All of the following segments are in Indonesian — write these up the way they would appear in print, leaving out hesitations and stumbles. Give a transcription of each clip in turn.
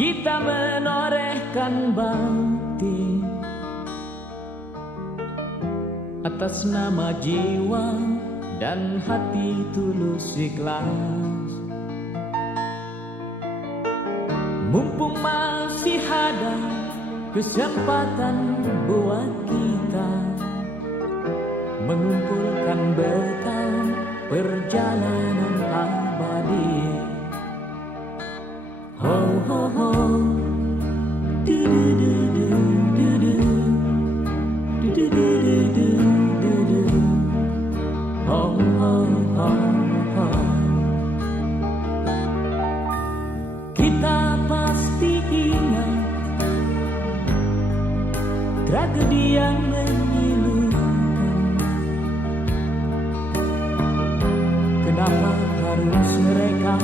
Kita menorehkan bakti atas nama jiwa dan hati tulus ikhlas. Mumpung masih ada kesempatan buat kita mengumpulkan bekal perjalanan abadi. Ho ho ho, du du du du du du du du du du du du, ho ho ho ho. Kita pasti ingat tragedi yang menyilaukan. Kenapa harus mereka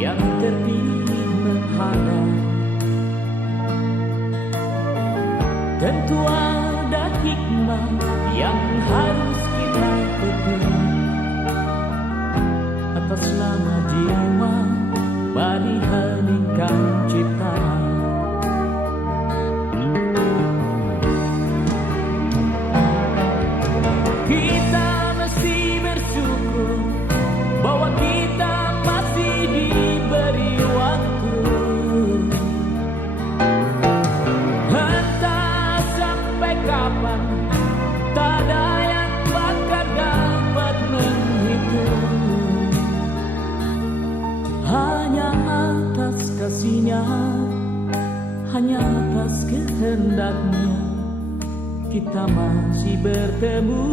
yang terpilih menghadap? Tentu ada hikmah yang harus kita petik atas nama jiwa bagi heningkan cipta. Kita mesti bersyukur bahwa kita masih diberi waktu. Entah sampai kapan, tak ada yang bakal dapat menghitung. Hanya atas kasih-Nya, hanya atas kehendaknya, kita masih bertemu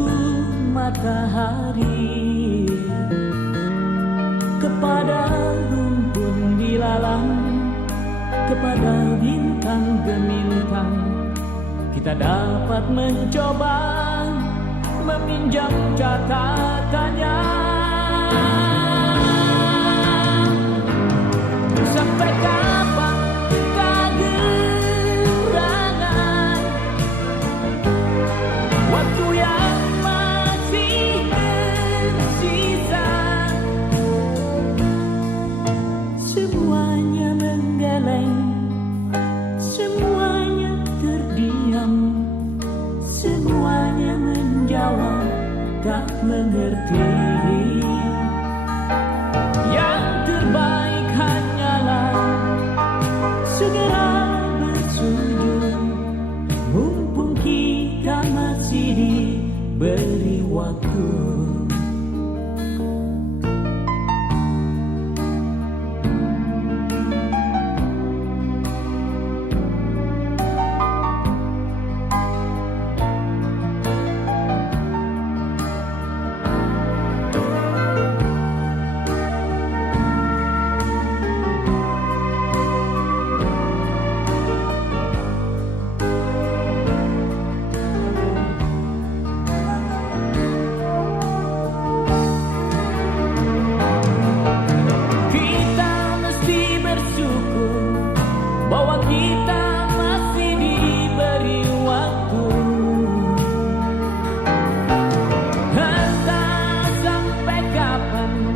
matahari. Kepada rumpun dilalang, kepada bintang gemintang, kita dapat mencoba meminjam catatannya. Sampai kapan kegerangan waktu yang masih tersisa? Semuanya menggeleng, semuanya terdiam, semuanya menjawab tak mengerti. Yang terbaik hanyalah segera bersujud, mumpung kita masih diberi waktu. Bahwa kita masih diberi waktu. Entah sampai kapan,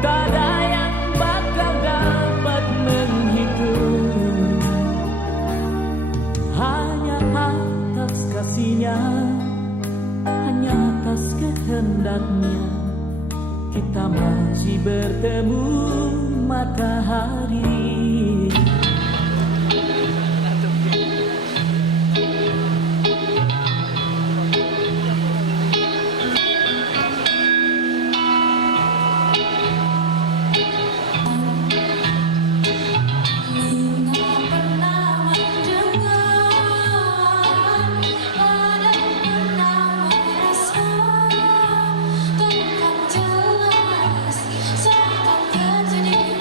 tak ada yang bakal dapat menghitung. Hanya atas kasih-Nya, hanya atas kehendaknya, kita masih bertemu matahari. Jelas, seakan terjadi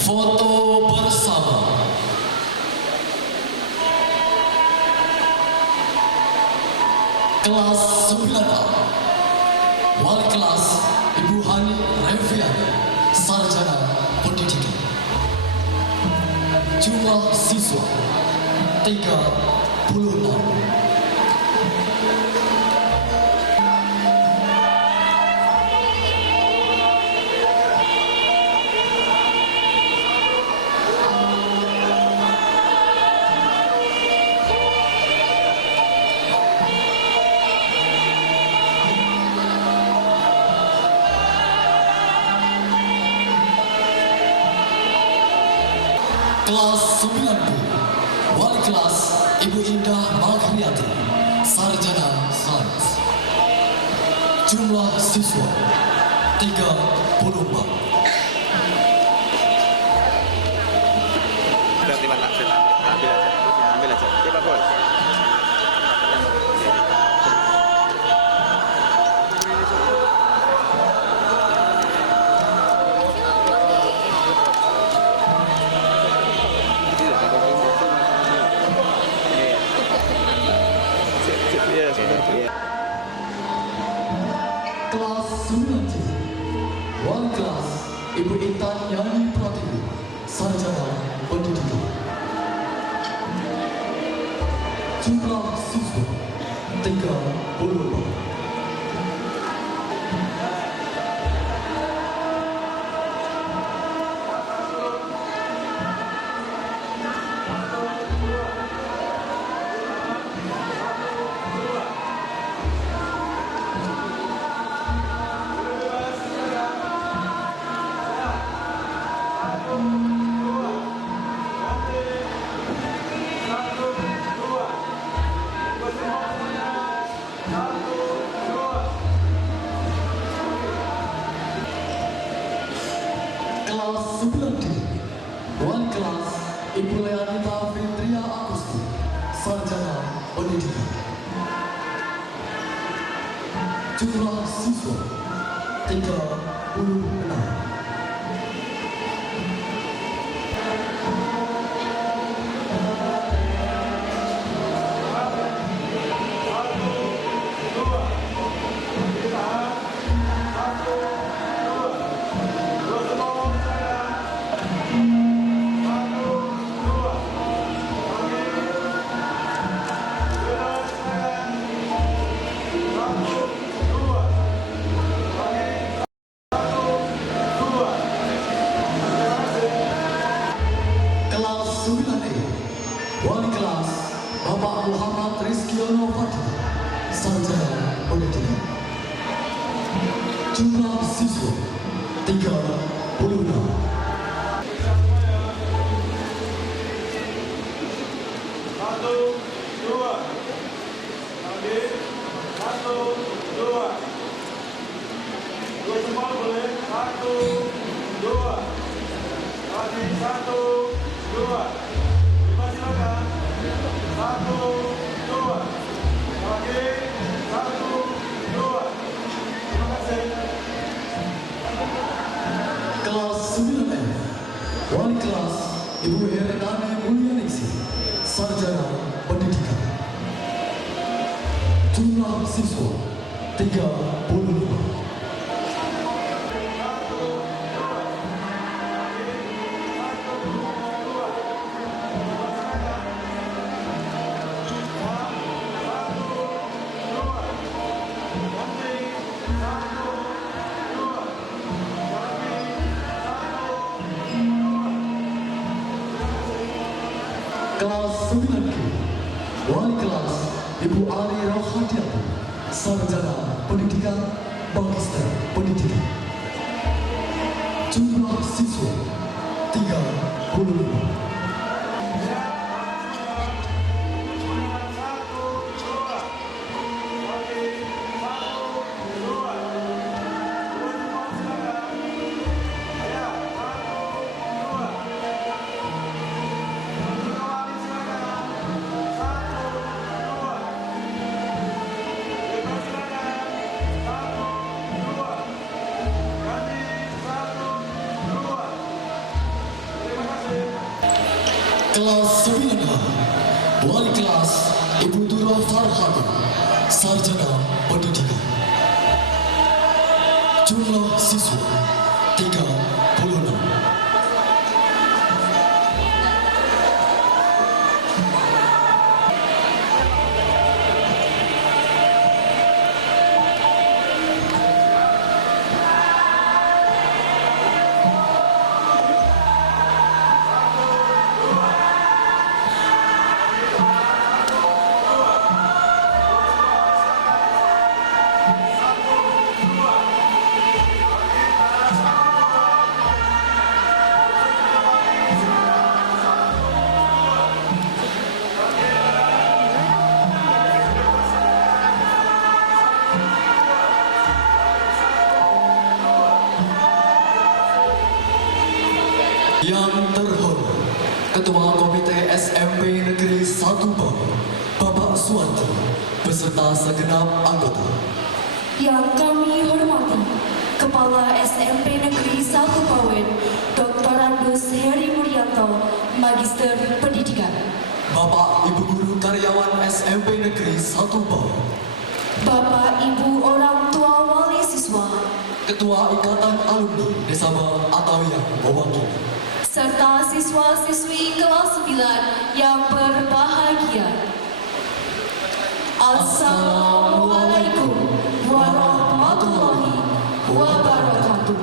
Foto bersama. Kelas 9A. Wali kelas Ibu Hani Reviani, Sarjana Pendidikan. Jumlah siswa 36. Kelas 9B, Wali kelas Ibu Indah Magriati, Sarjana Sains. Jumlah siswa 34. Berarti mana? Ambil aja. Ambil aja. Ya Pak Bos. Kelas 9C, Wali kelas Ibu Intan Yani Pratiwi, Sarjana Pendidikan. Jumlah siswa 34. Kelas 9D, Wali kelas Ibu Leanita Fitria Agusti, Sarjana Pendidikan. Jumlah siswa 36. Kelas 9E, Wali kelas Bapak Muhammad Rizkiono Fadil, Sarjana Pendidikan. Jumlah siswa 36. Kelas 9F, Wali kelas Ibu Herdane Mulyaningsi, Sarjana Pendidikan. Jumlah siswa 35. Kelas 9G, Wali kelas Ibu Ali Rohadiati, Sarjana Pendidikan Magister Pendidikan. Jumlah siswa 35. Kelas 9A, wali kelas Ibu Dura Farhadi, Sarjana Pendidikan. Jumlah siswa 36. Yang terhormat Ketua Komite SMP Negeri 1 Bawit, Bapak Suwanti, beserta segenap anggota. Yang kami hormati Kepala SMP Negeri 1 Bawit, Dr. Andus Heri Muryanto, Magister Pendidikan. Bapak Ibu Guru Karyawan SMP Negeri 1 Bawit, Bapak Ibu orang tua wali siswa, Ketua Ikatan Alumni Desaba atau yang mewakili, serta siswa-siswi kelas 9 yang berbahagia. Assalamualaikum warahmatullahi wabarakatuh.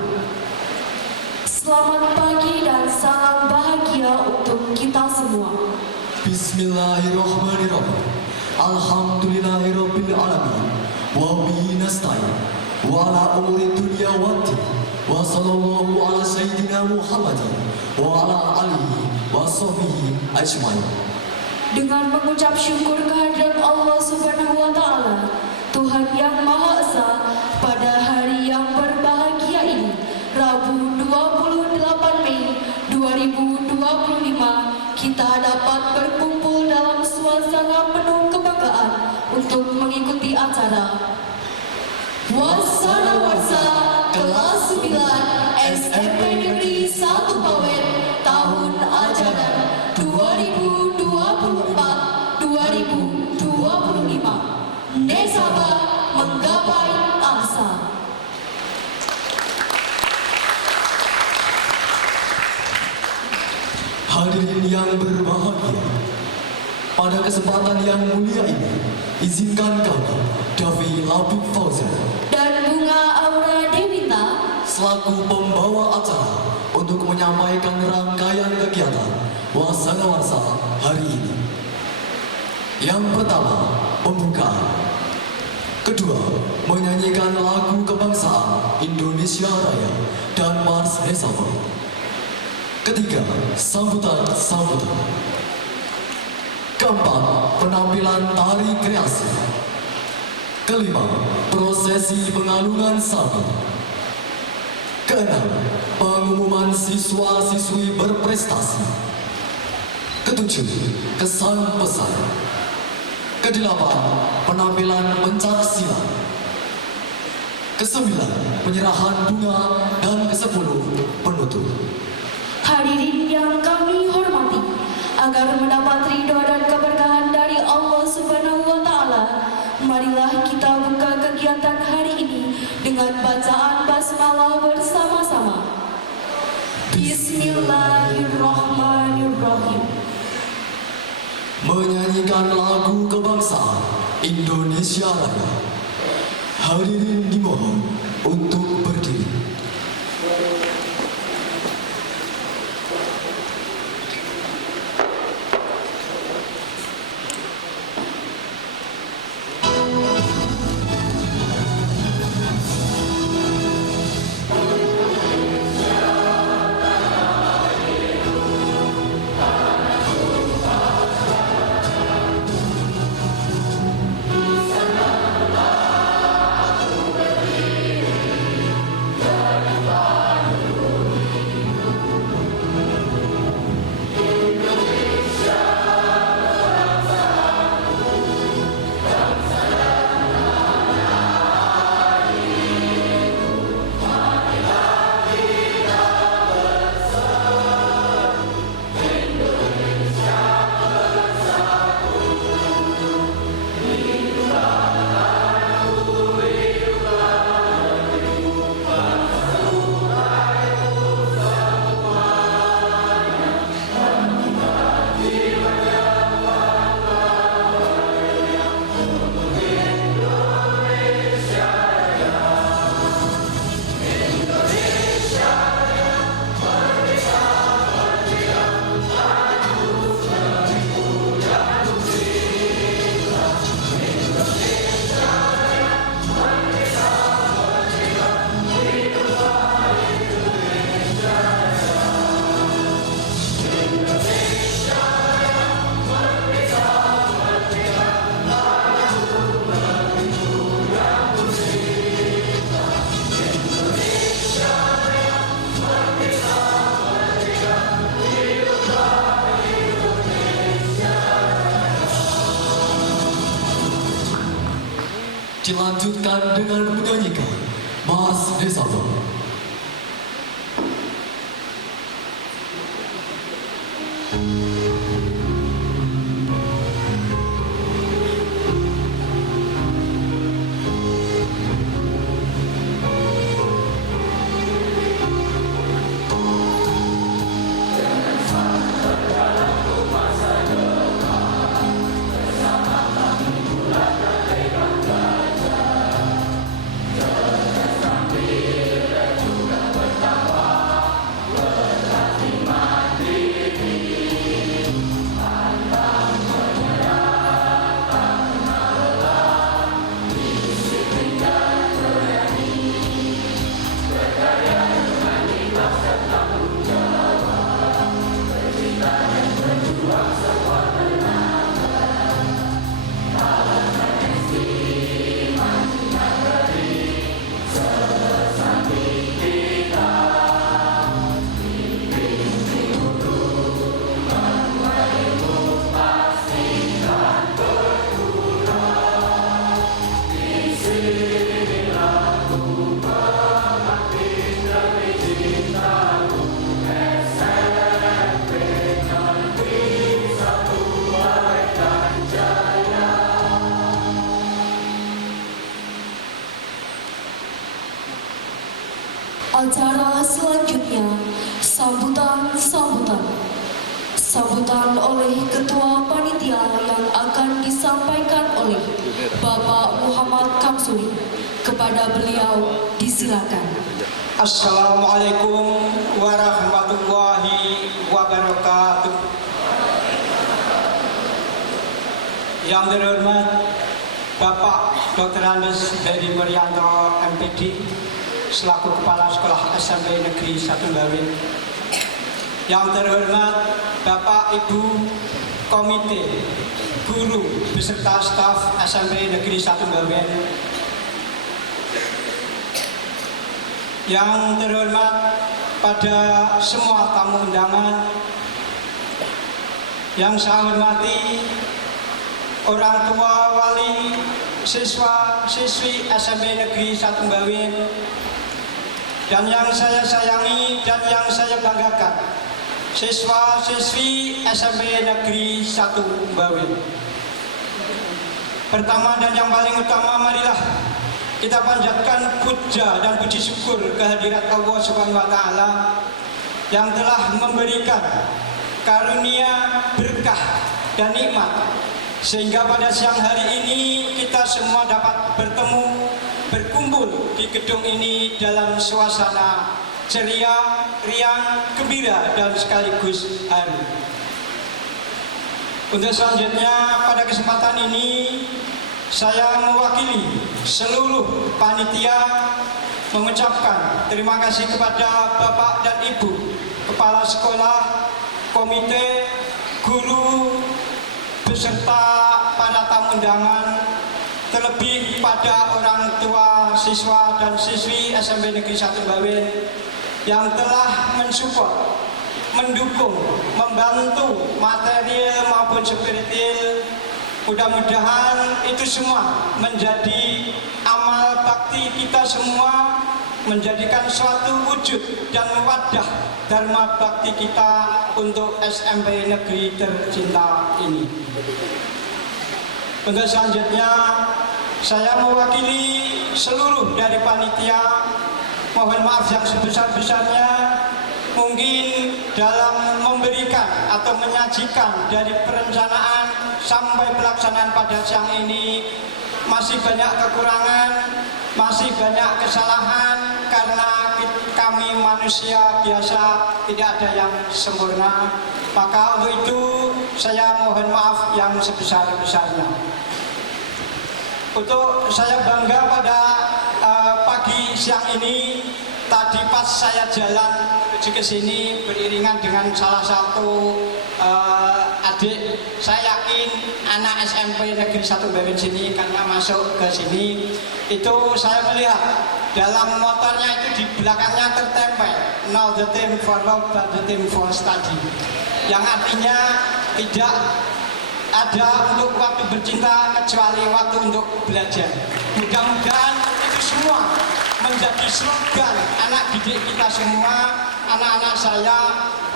Selamat pagi dan salam bahagia untuk kita semua. Bismillahirrahmanirrahim. Alhamdulillahirabbil alamin. Wa bihi nasta'in. Wa ala umuri dunya waddin. Wa sallallahu ala sayyidina Muhammadin wa ala alihi wa sahbihi ajmain. Dengan mengucap syukur kehadirat Allah Subhanahu wa taala, Tuhan yang Maha Esa, pada hari yang berbahagia ini, Rabu 28 Mei 2025, kita dapat berkumpul dalam suasana penuh kebanggaan untuk mengikuti acara Wasana Warsa kelas 9 SMP Negeri 1 Bawit tahun ajaran 2024-2025. Nesaba menggapai asa. Hadirin yang berbahagia, pada kesempatan yang mulia ini, izinkan kami, Davi Labib Fauzan Dan Bunga Aura Dewita selaku pembawa acara untuk menyampaikan rangkaian kegiatan Wasana Warsa hari ini. Yang pertama, pembukaan. Kedua, menyanyikan lagu kebangsaan Indonesia Raya dan Mars Nesaba. Ketiga, sambutan-sambutan. Keempat, penampilan tari kreasi. Kelima, prosesi pengalungan sapi. Keenam, pengumuman siswa-siswi berprestasi. Ketujuh, kesan pesan. Kedelapan, penampilan pencak silat. Kesembilan, penyerahan bunga. Dan kesepuluh, penutup. hadirin yang kami hormati, agar mendapat ridho dan keberkahan dari Allah Subhanahu wa taala, marilah kita buka kegiatan hari ini dengan bacaan basmalah bersama-sama. Bismillahirrahmanirrahim. Menyanyikan lagu kebangsaan Indonesia Raya. Hadirin dimohon untuk berdiri. dilanjutkan dengan menyanyikan Mas Desafel. Acara selanjutnya sambutan oleh Ketua Panitia yang akan disampaikan oleh Bapak Muhammad Kamsuri. Kepada beliau disilakan. Assalamualaikum warahmatullahi wabarakatuh. Yang terhormat Bapak Dr. Andes Heri Murianto MPD selaku Kepala Sekolah SMP Negeri 1 Bawin. Yang terhormat Bapak Ibu Komite Guru beserta staf SMP Negeri 1 Bawin. Yang terhormat pada semua tamu undangan, yang saya hormati orang tua, wali, siswa, siswi SMP Negeri 1 Bawin, dan yang saya sayangi dan yang saya banggakan, siswa, siswi SMP Negeri 1 Bawin. Pertama dan yang paling utama, marilah kita panjatkan puja dan puji syukur kehadirat Allah Subhanahu wa Ta'ala yang telah memberikan karunia, berkah, dan nikmat, sehingga pada siang hari ini kita semua dapat bertemu, berkumpul di gedung ini dalam suasana ceria, riang, gembira, dan sekaligus haru. Untuk selanjutnya pada kesempatan ini saya mewakili seluruh panitia mengucapkan terima kasih kepada Bapak dan Ibu Kepala Sekolah, komite, guru, beserta para tamu undangan, terlebih pada orang tua siswa dan siswi SMP Negeri 1 Bawin yang telah mensupport, mendukung, membantu material maupun spiritual. Mudah-mudahan itu semua menjadi amal bakti kita semua, menjadikan suatu wujud dan wadah dharma bakti kita untuk SMP Negeri tercinta ini. Untuk selanjutnya saya mewakili seluruh dari panitia, mohon maaf yang sebesar-besarnya mungkin dalam memberikan atau menyajikan dari perencanaan sampai pelaksanaan pada siang ini masih banyak kekurangan, masih banyak kesalahan, karena kami manusia biasa tidak ada yang sempurna. Maka untuk itu saya mohon maaf yang sebesar-besarnya. Untuk saya bangga pada pagi siang ini, tadi pas saya jalan menuju ke sini beriringan dengan salah satu adik, saya yakin anak SMP Negeri 1 Bawin sini, karena masuk ke sini itu saya melihat dalam motornya itu di belakangnya tertempel "Now the team for love but the team for study", yang artinya tidak ada untuk waktu bercinta kecuali waktu untuk belajar. Mudah-mudahan itu semua menjadi slogan anak didik kita semua, anak-anak saya,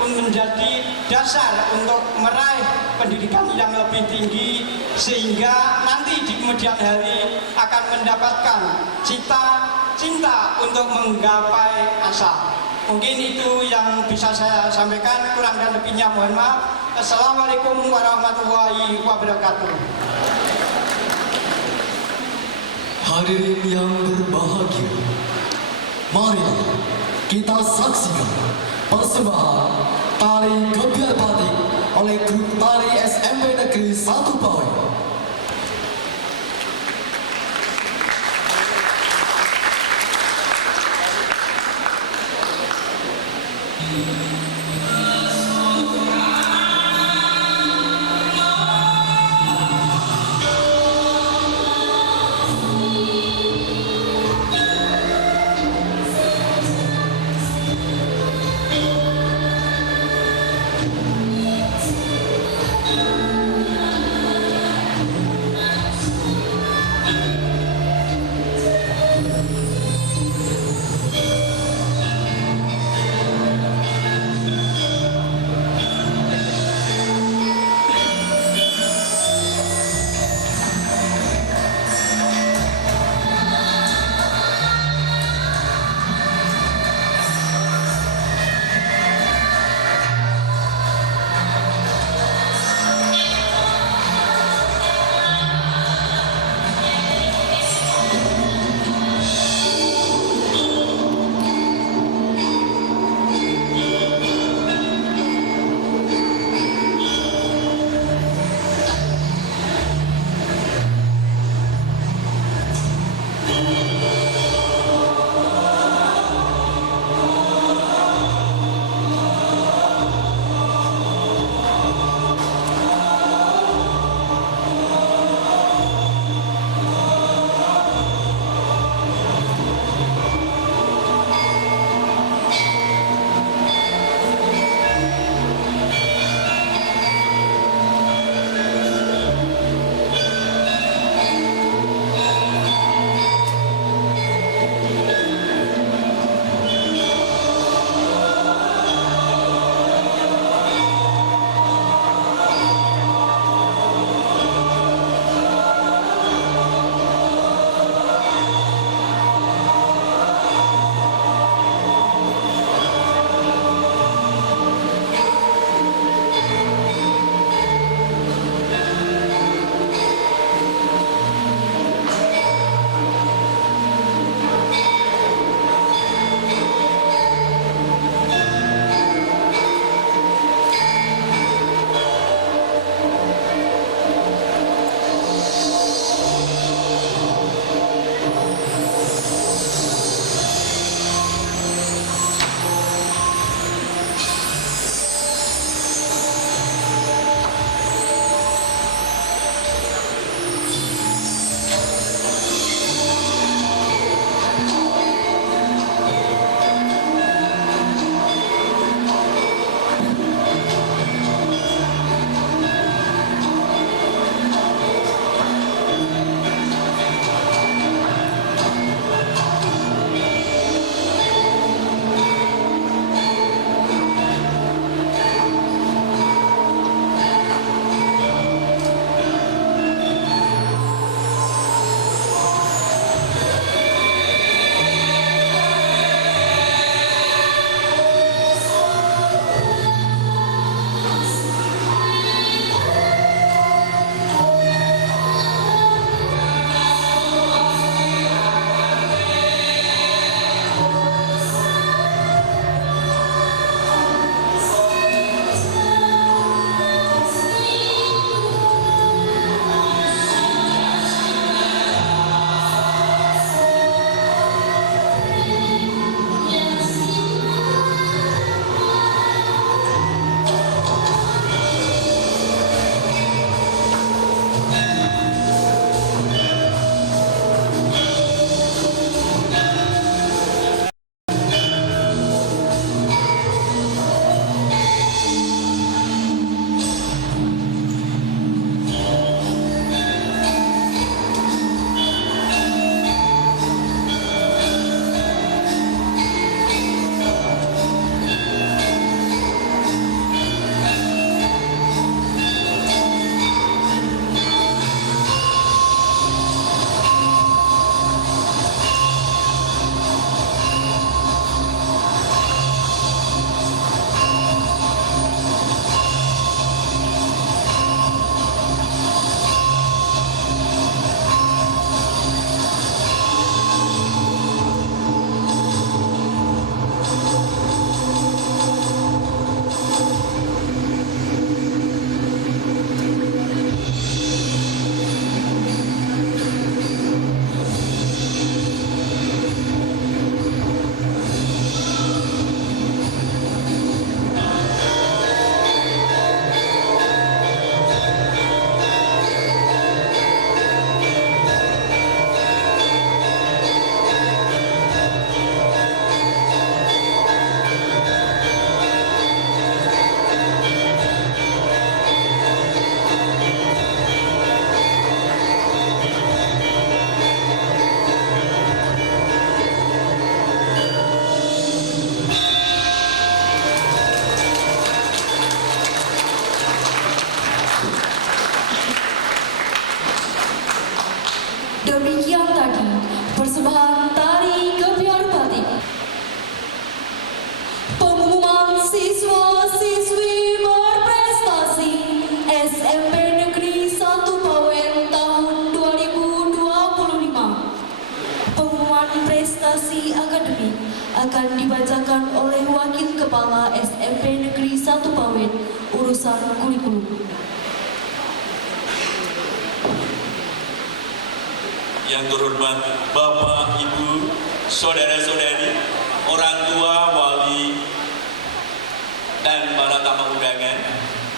menjadi dasar untuk meraih pendidikan yang lebih tinggi sehingga nanti di kemudian hari akan mendapatkan cinta untuk menggapai asa. Mungkin itu yang bisa saya sampaikan, kurang dan lebihnya mohon maaf. Assalamualaikum warahmatullahi wabarakatuh. Hadirin yang berbahagia, marilah kita saksikan persembahan tari gebiar batik oleh grup tari SMP Negeri 1 Bawen. SMP Negeri 1 Bawen, urusan kurikulum. Yang terhormat Bapak, Ibu, saudara-saudari, orang tua, wali, dan para tamu undangan,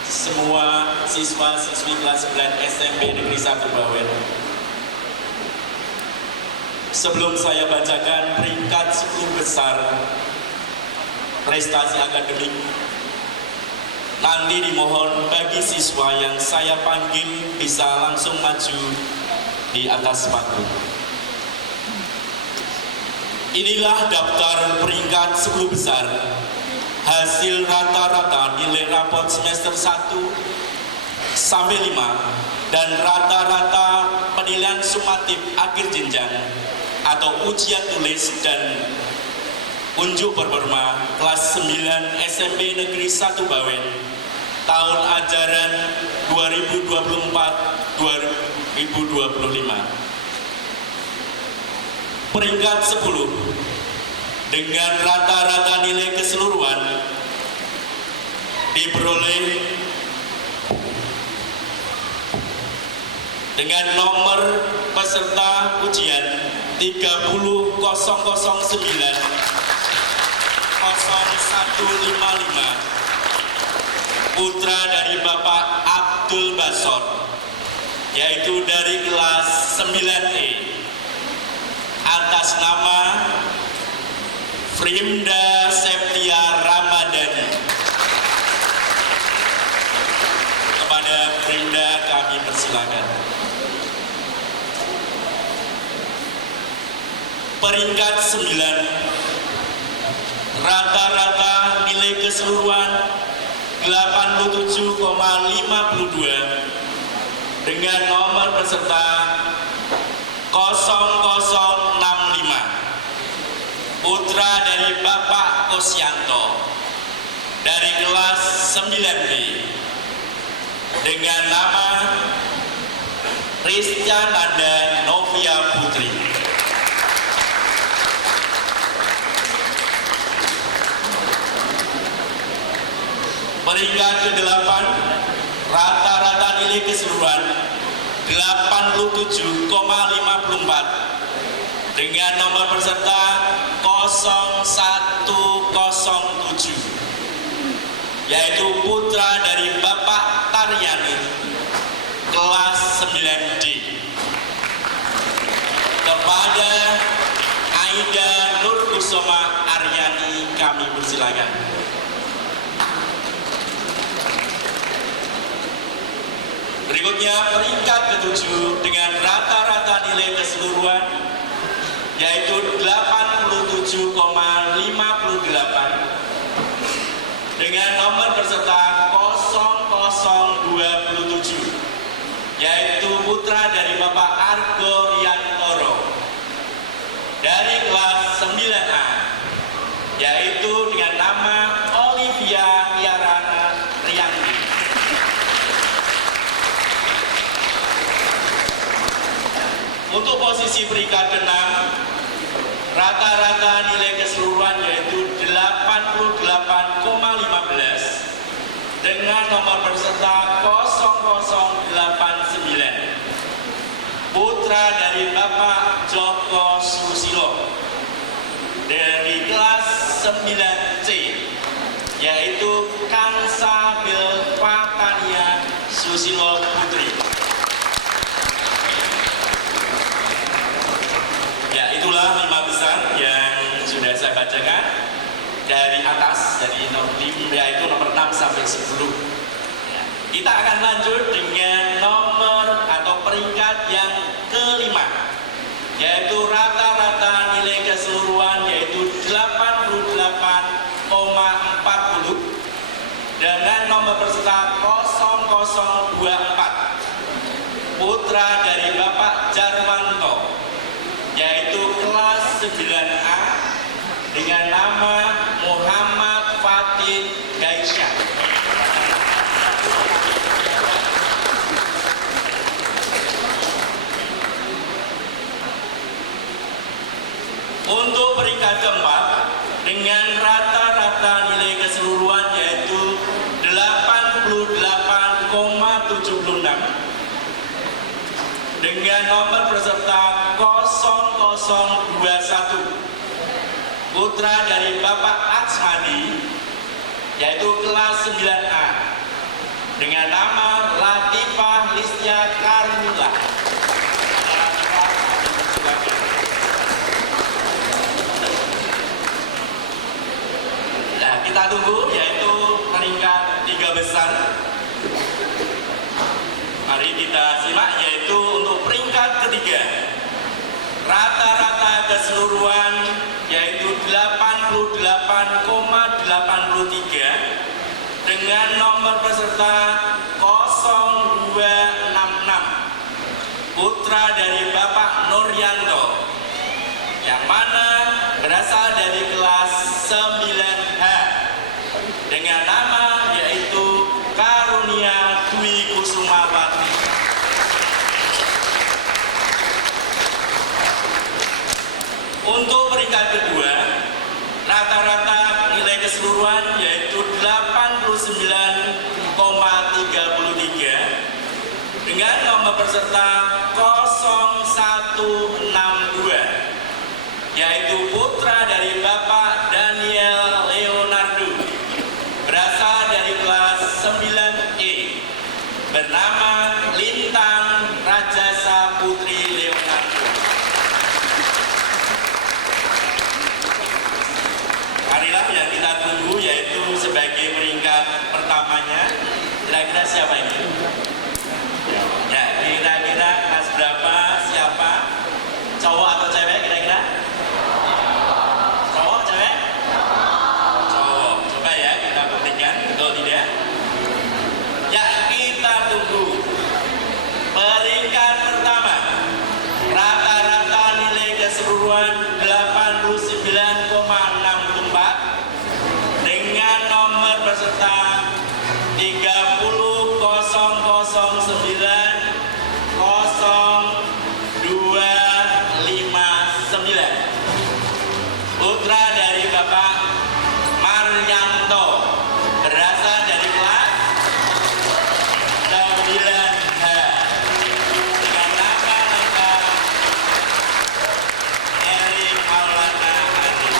semua siswa-siswi kelas 9 SMP Negeri 1 Bawen. Sebelum saya bacakan peringkat 10 besar prestasi akademik, nanti dimohon bagi siswa yang saya panggil bisa langsung maju di atas panggung. Inilah daftar peringkat 10 besar hasil rata-rata nilai rapot semester 1 sampai 5 dan rata-rata penilaian sumatif akhir jenjang atau ujian tulis dan unjuk performa kelas 9 SMP Negeri 1 Bawen tahun ajaran 2024-2025. Peringkat 10 dengan rata-rata nilai keseluruhan diperoleh dengan nomor peserta ujian 30009 0155, putra dari Bapak Abdul Basor, yaitu dari kelas 9E, atas nama Frimda Septia Ramadhani. Kepada Frimda kami persilakan. Peringkat 9, rata-rata nilai keseluruhan 87,52 dengan nomor peserta 0065, putra dari Bapak Kosyanto dari kelas 9B dengan nama Rizkyananda Novia Putri. Peringkat ke-8, rata-rata nilai keseluruhan 87,54 dengan nomor peserta 0107, yaitu putra dari Bapak Taryani kelas 9D. Kepada Aida Nur Kusoma Aryani kami persilakan. Berikutnya peringkat ke-7 dengan rata-rata nilai keseluruhan yaitu 87,58 dengan nomor peserta 0027, yaitu putra dari Bapak Argo Riantoro dari kelas 9A, yaitu dengan nama Olivia Tiarana Rianti. Untuk posisi peringkat ke-6, rata-rata nilai keseluruhan yaitu 88,15 dengan nomor peserta 0089, putra dari Bapak Joko Susilo dari kelas 9C, yaitu Kansa Bilfatania Susilo Putri. Ya, itulah 5 besar yang sudah saya bacakan dari atas, dari yaitu nomor 6 sampai 10. Ya. Kita akan lanjut dengan nomor atau peringkat yang ke-5, yaitu rata-rata nilai keseluruhan yaitu 88,40 dengan nomor peserta 0024, putra dari Bapak Jarwanto, yaitu kelas 9A dengan nama Muhammad Fatin Gaisyah. Untuk peringkat keempat dengan rata-rata nilai keseluruhan dengan nomor peserta 0021 putra dari Bapak Atsmadi, yaitu kelas 9A, dengan nama Latifah Listia Karmila. Nah, kita tunggu, yaitu peringkat 3 besar. Mari kita simak, yaitu untuk peringkat ketiga. Rata-rata keseluruhan yaitu 88,83 dengan nomor peserta 0266 putra dari Bapak Nuryanto, yang mana berasal dari kelas 9H dengan nama yaitu Karunia Dwi Kusumawati. Untuk peringkat kedua, rata-rata nilai keseluruhan yaitu 89,33 dengan nomor peserta 0162, yaitu putra dari Bapak Daniel Leonardo, berasal dari kelas 9E, bernama Lintang Rajasa Putri Leonardo. Marilah yang kita tunggu, yaitu sebagai peringkat pertamanya. Kira-kira siapa ini? Ya, kira-kira kelas berapa? Siapa? Cowok atau cewek kira-kira? Cowok, cewek? Cowok. Coba ya kita buktikan, betul tidak? Ya, kita tunggu. Peringkat pertama, rata-rata nilai keseluruhan 89,64 dengan nomor peserta 30.009.0259 putra dari Bapak Maryanto, berasal dari kelas 9H dengan nama lengkap Eri Maulana Arif.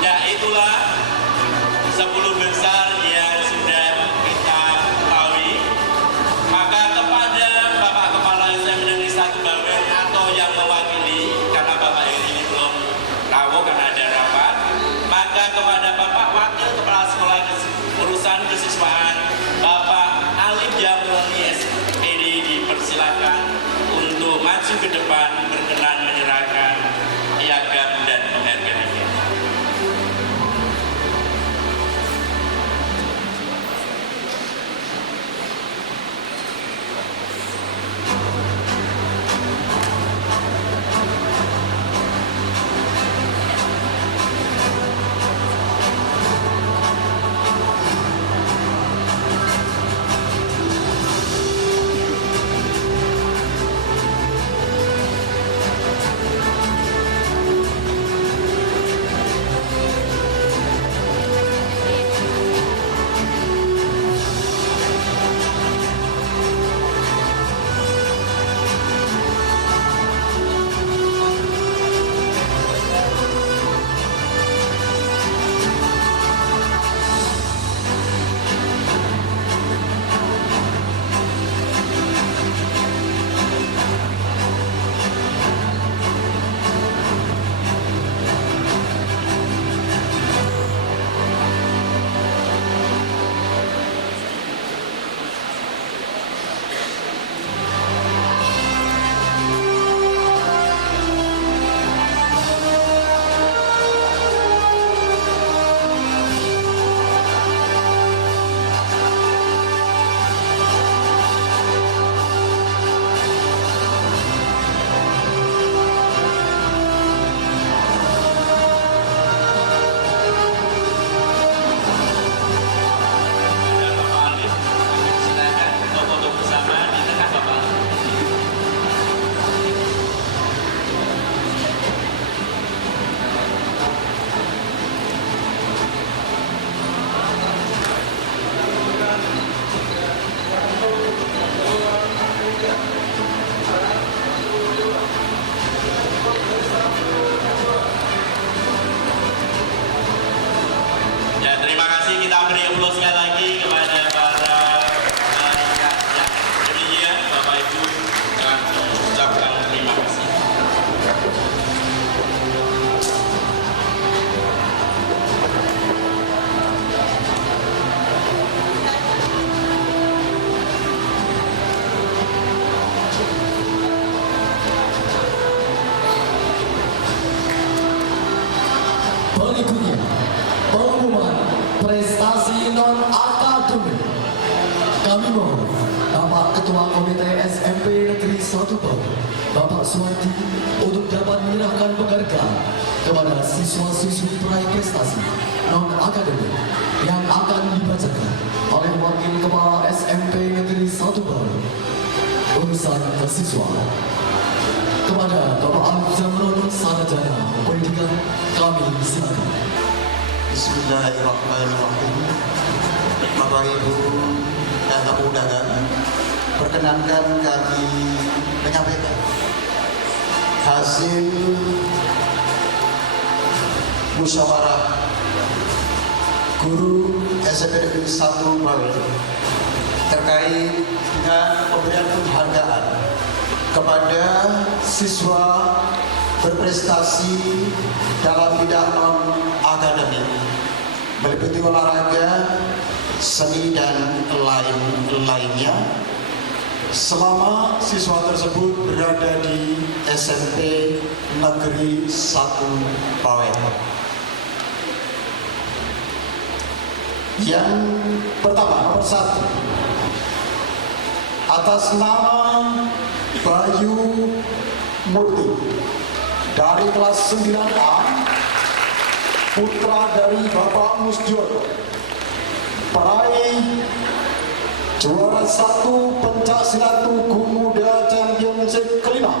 Ya, itulah Allah sekali lagi kepada para ya, demikian Bapak Ibu kami ucapkan terima kasih. Berikutnya, pengumuman prestasi non-akademik. Kami mohon Bapak Ketua Komite SMP Negeri 1 Bau, Bapak Suwandi, untuk dapat menyerahkan penghargaan kepada siswa-siswi peraih prestasi non-akademik yang akan dibacakan oleh Wakil Kepala SMP Negeri 1 Bau, urusan siswa. Kepada Bapak Alif Zamron, Sarjana Pendidikan, kami silakan. Bismillahirrahmanirrahim. Bapak Ibu dan tamu undangan, perkenankan kami menyampaikan hasil musyawarah guru SMP Negeri 1 Bawen terkait dengan pemberian penghargaan kepada siswa berprestasi dalam bidang non-akademik meliputi olahraga, seni dan lain-lainnya selama siswa tersebut berada di SMP Negeri 1 Bawen. Yang pertama, nomor 1, atas nama Bayu Murti dari kelas 9A, putra dari Bapak Musjono, peraih juara 1 pencak silat Tugu Muda Championship kelima,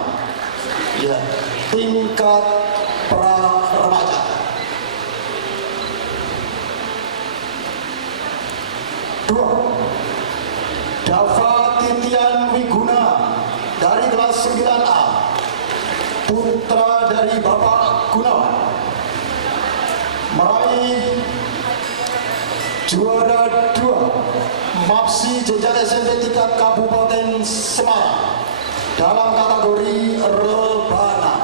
ya, tingkat pra remaja. Dua, Dava Titian Wiguna dari kelas 9A, putra dari Bapak Gunawan, meraih juara 2 MAPSI jenjang SMP tingkat Kabupaten Semarang dalam kategori rebana.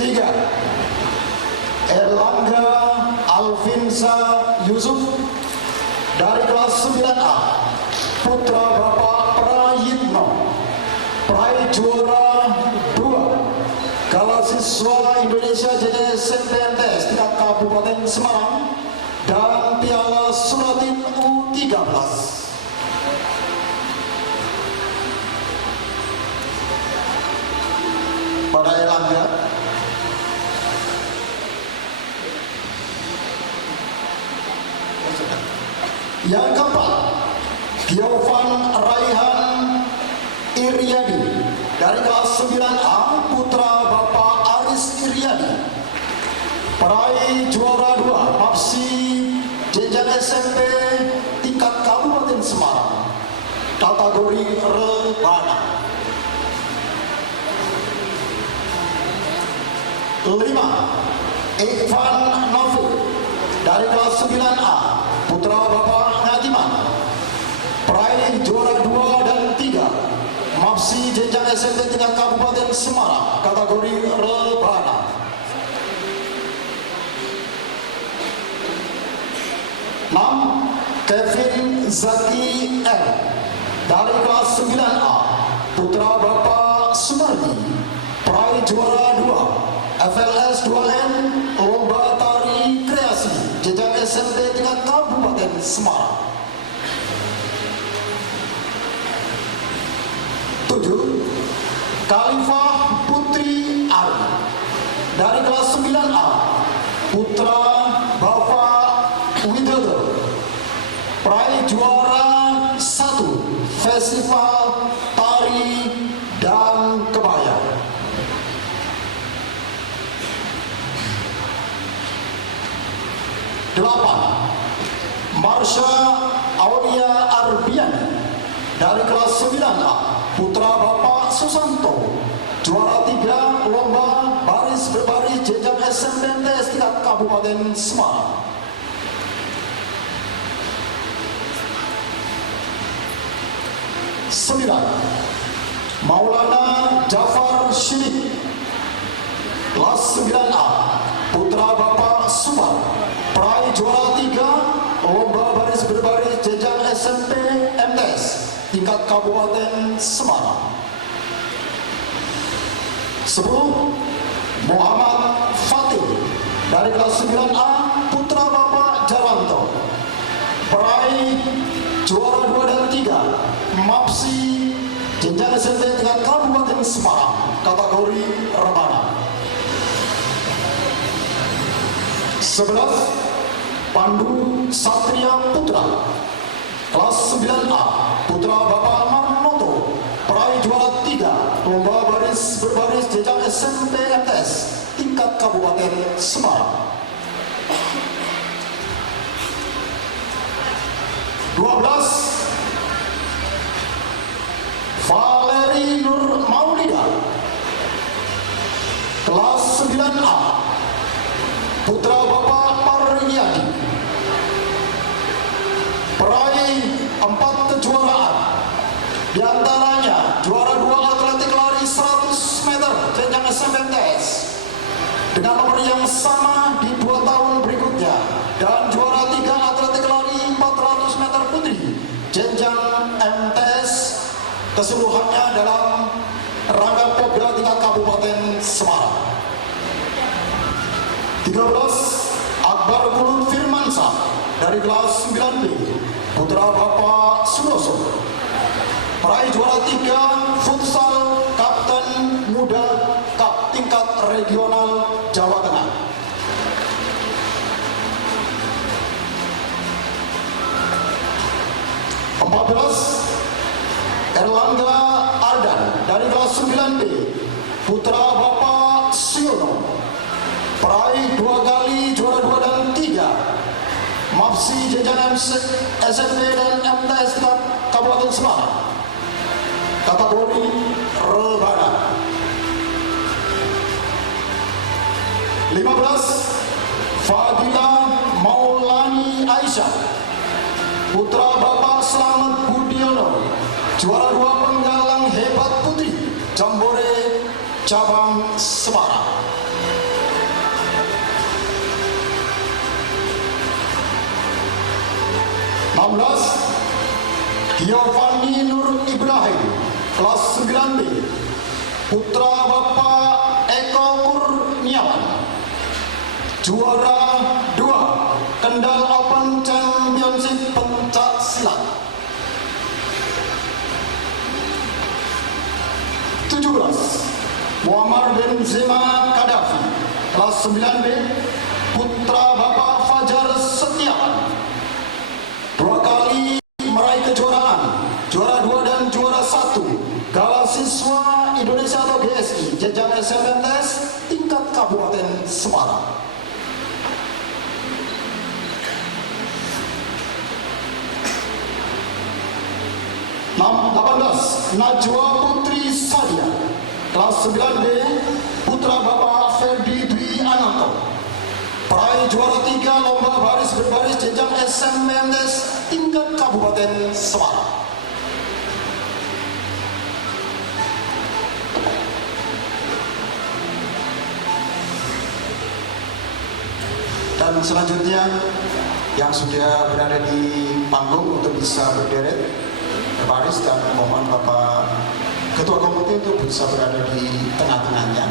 3, Erlangga Alvinsa Yusuf dari kelas 9A, putra Bapak Prayitno, peraih juara 2 Gala Siswa Indonesia JSMP MTS tingkat Kabupaten Semarang dan Piala Suratin U13. Pada Erlangga, yang keempat, Giovan Raihan Iryadi dari kelas 9A, putra Bapak Aris Iryadi, peraih juara 2 MAPSI jenjang SMP tingkat Kabupaten Semarang kategori rebana. 5, Ivan Novik dari kelas 9A, putra Bapak Ngatiman, peraih juara 2 dan 3 MAPSI jenjang SMP tingkat Kabupaten Semarang kategori rebana. 6, Kevin Zaki M dari kelas 9A, putra Bapak Sumardi, peraih juara 2 FLS 2N Lomba Tari Kreasi jenjang SMP tingkat Kabupaten Semarang. 7, Khalifah Putri Ari dari kelas 9A, putra Bapak Widodo, peraih juara 1 Festival Tari dan Kebaya. 8, Marsha Aulia Arbiani dari kelas 9A, putra Bapak Susanto, juara 3 lomba baris berbaris jenjang SMP MTS tingkat Kabupaten Kabupaten Semarang. Sembilan, Maulana Jafar Syidik, kelas 9A, putra Bapak Subang, peraih juara 3 lomba baris berbaris jenjang SMP MTS tingkat Kabupaten Semarang. 10, Muhammad Fatih dari kelas 9A, putra Bapak Jawanto, peraih juara 2 dan 3 MAPSI jenjang SMP tingkat Kabupaten Semarang kategori rebana. 11, Pandu Satria Putra, kelas 9A, putra Bapak Marnoto, peraih juara 3 lomba baris berbaris jenjang SMP MTS tingkat Kabupaten Semarang. 12, Valeri Nur Maulida, kelas 9A, putra Bapak Pariyadi, peraih 4 kejuaraan, diantaranya juara 2 atletik lari 100 meter jenjang SMP MTS dengan nomor yang sama di 2 tahun berikutnya, dan juara 3 atletik lari 400 meter putri jenjang MTS keseluruhannya dalam rangka Popda tingkat Kabupaten Semarang. 13, Akbar Kulut Firmansyah dari kelas 9B, putra Bapak Suroso, peraih juara 3 futsal Kapten Muda Cup tingkat regional Jawa Tengah. 14, Erlangga Ardan dari kelas 9B, putra Bapak Siono, peraih 2 kali juara 2 dan 3 MAPSI jenjang SMP dan MTS tingkat Kabupaten Semarang kategori rebana. 15, Fadila Maulani Aisyah, putra Bapak Slamet Budiono, juara 2 penggalang hebat putri Jambore cabang Semarang. 16, Giovanni Nur Ibrahim, kelas 9B, putra Bapak Eko Kurniawan, juara 2 Kendal Open Championship pencak silat. 17, Muammar Benzema Kadafi, kelas 9B, putra Bapak Fajar Setiawan, 2 kali meraih kejuaraan, juara 2 dan juara 1 Gala Siswa Indonesia atau GSI jenjang SMP MTS tingkat Kabupaten Semarang. 18, Najwa Putri Sadia, kelas 9B, putra Bapak Ferdi Dwi Ananto, peraih juara 3 lomba baris berbaris jenjang SMP MTS tingkat Kabupaten Semarang. Dan selanjutnya yang sudah berada di panggung untuk bisa berderet berbaris, dan mohon Bapak Ketua Komite untuk bisa berada di tengah-tengahnya.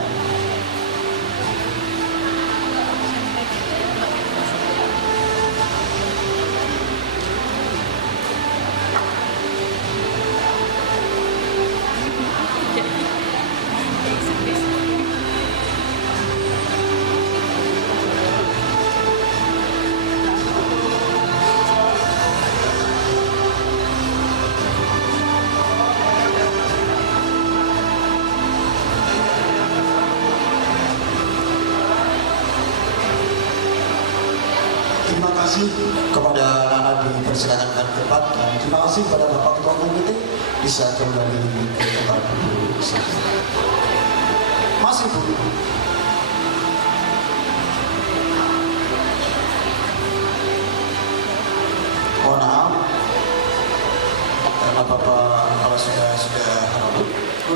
Terima kasih kepada Nana dipersilakan ke tempat, dan terima kasih kepada Bapak Ketua Komite bisa kembali ke tempat dulu. Masih Bu.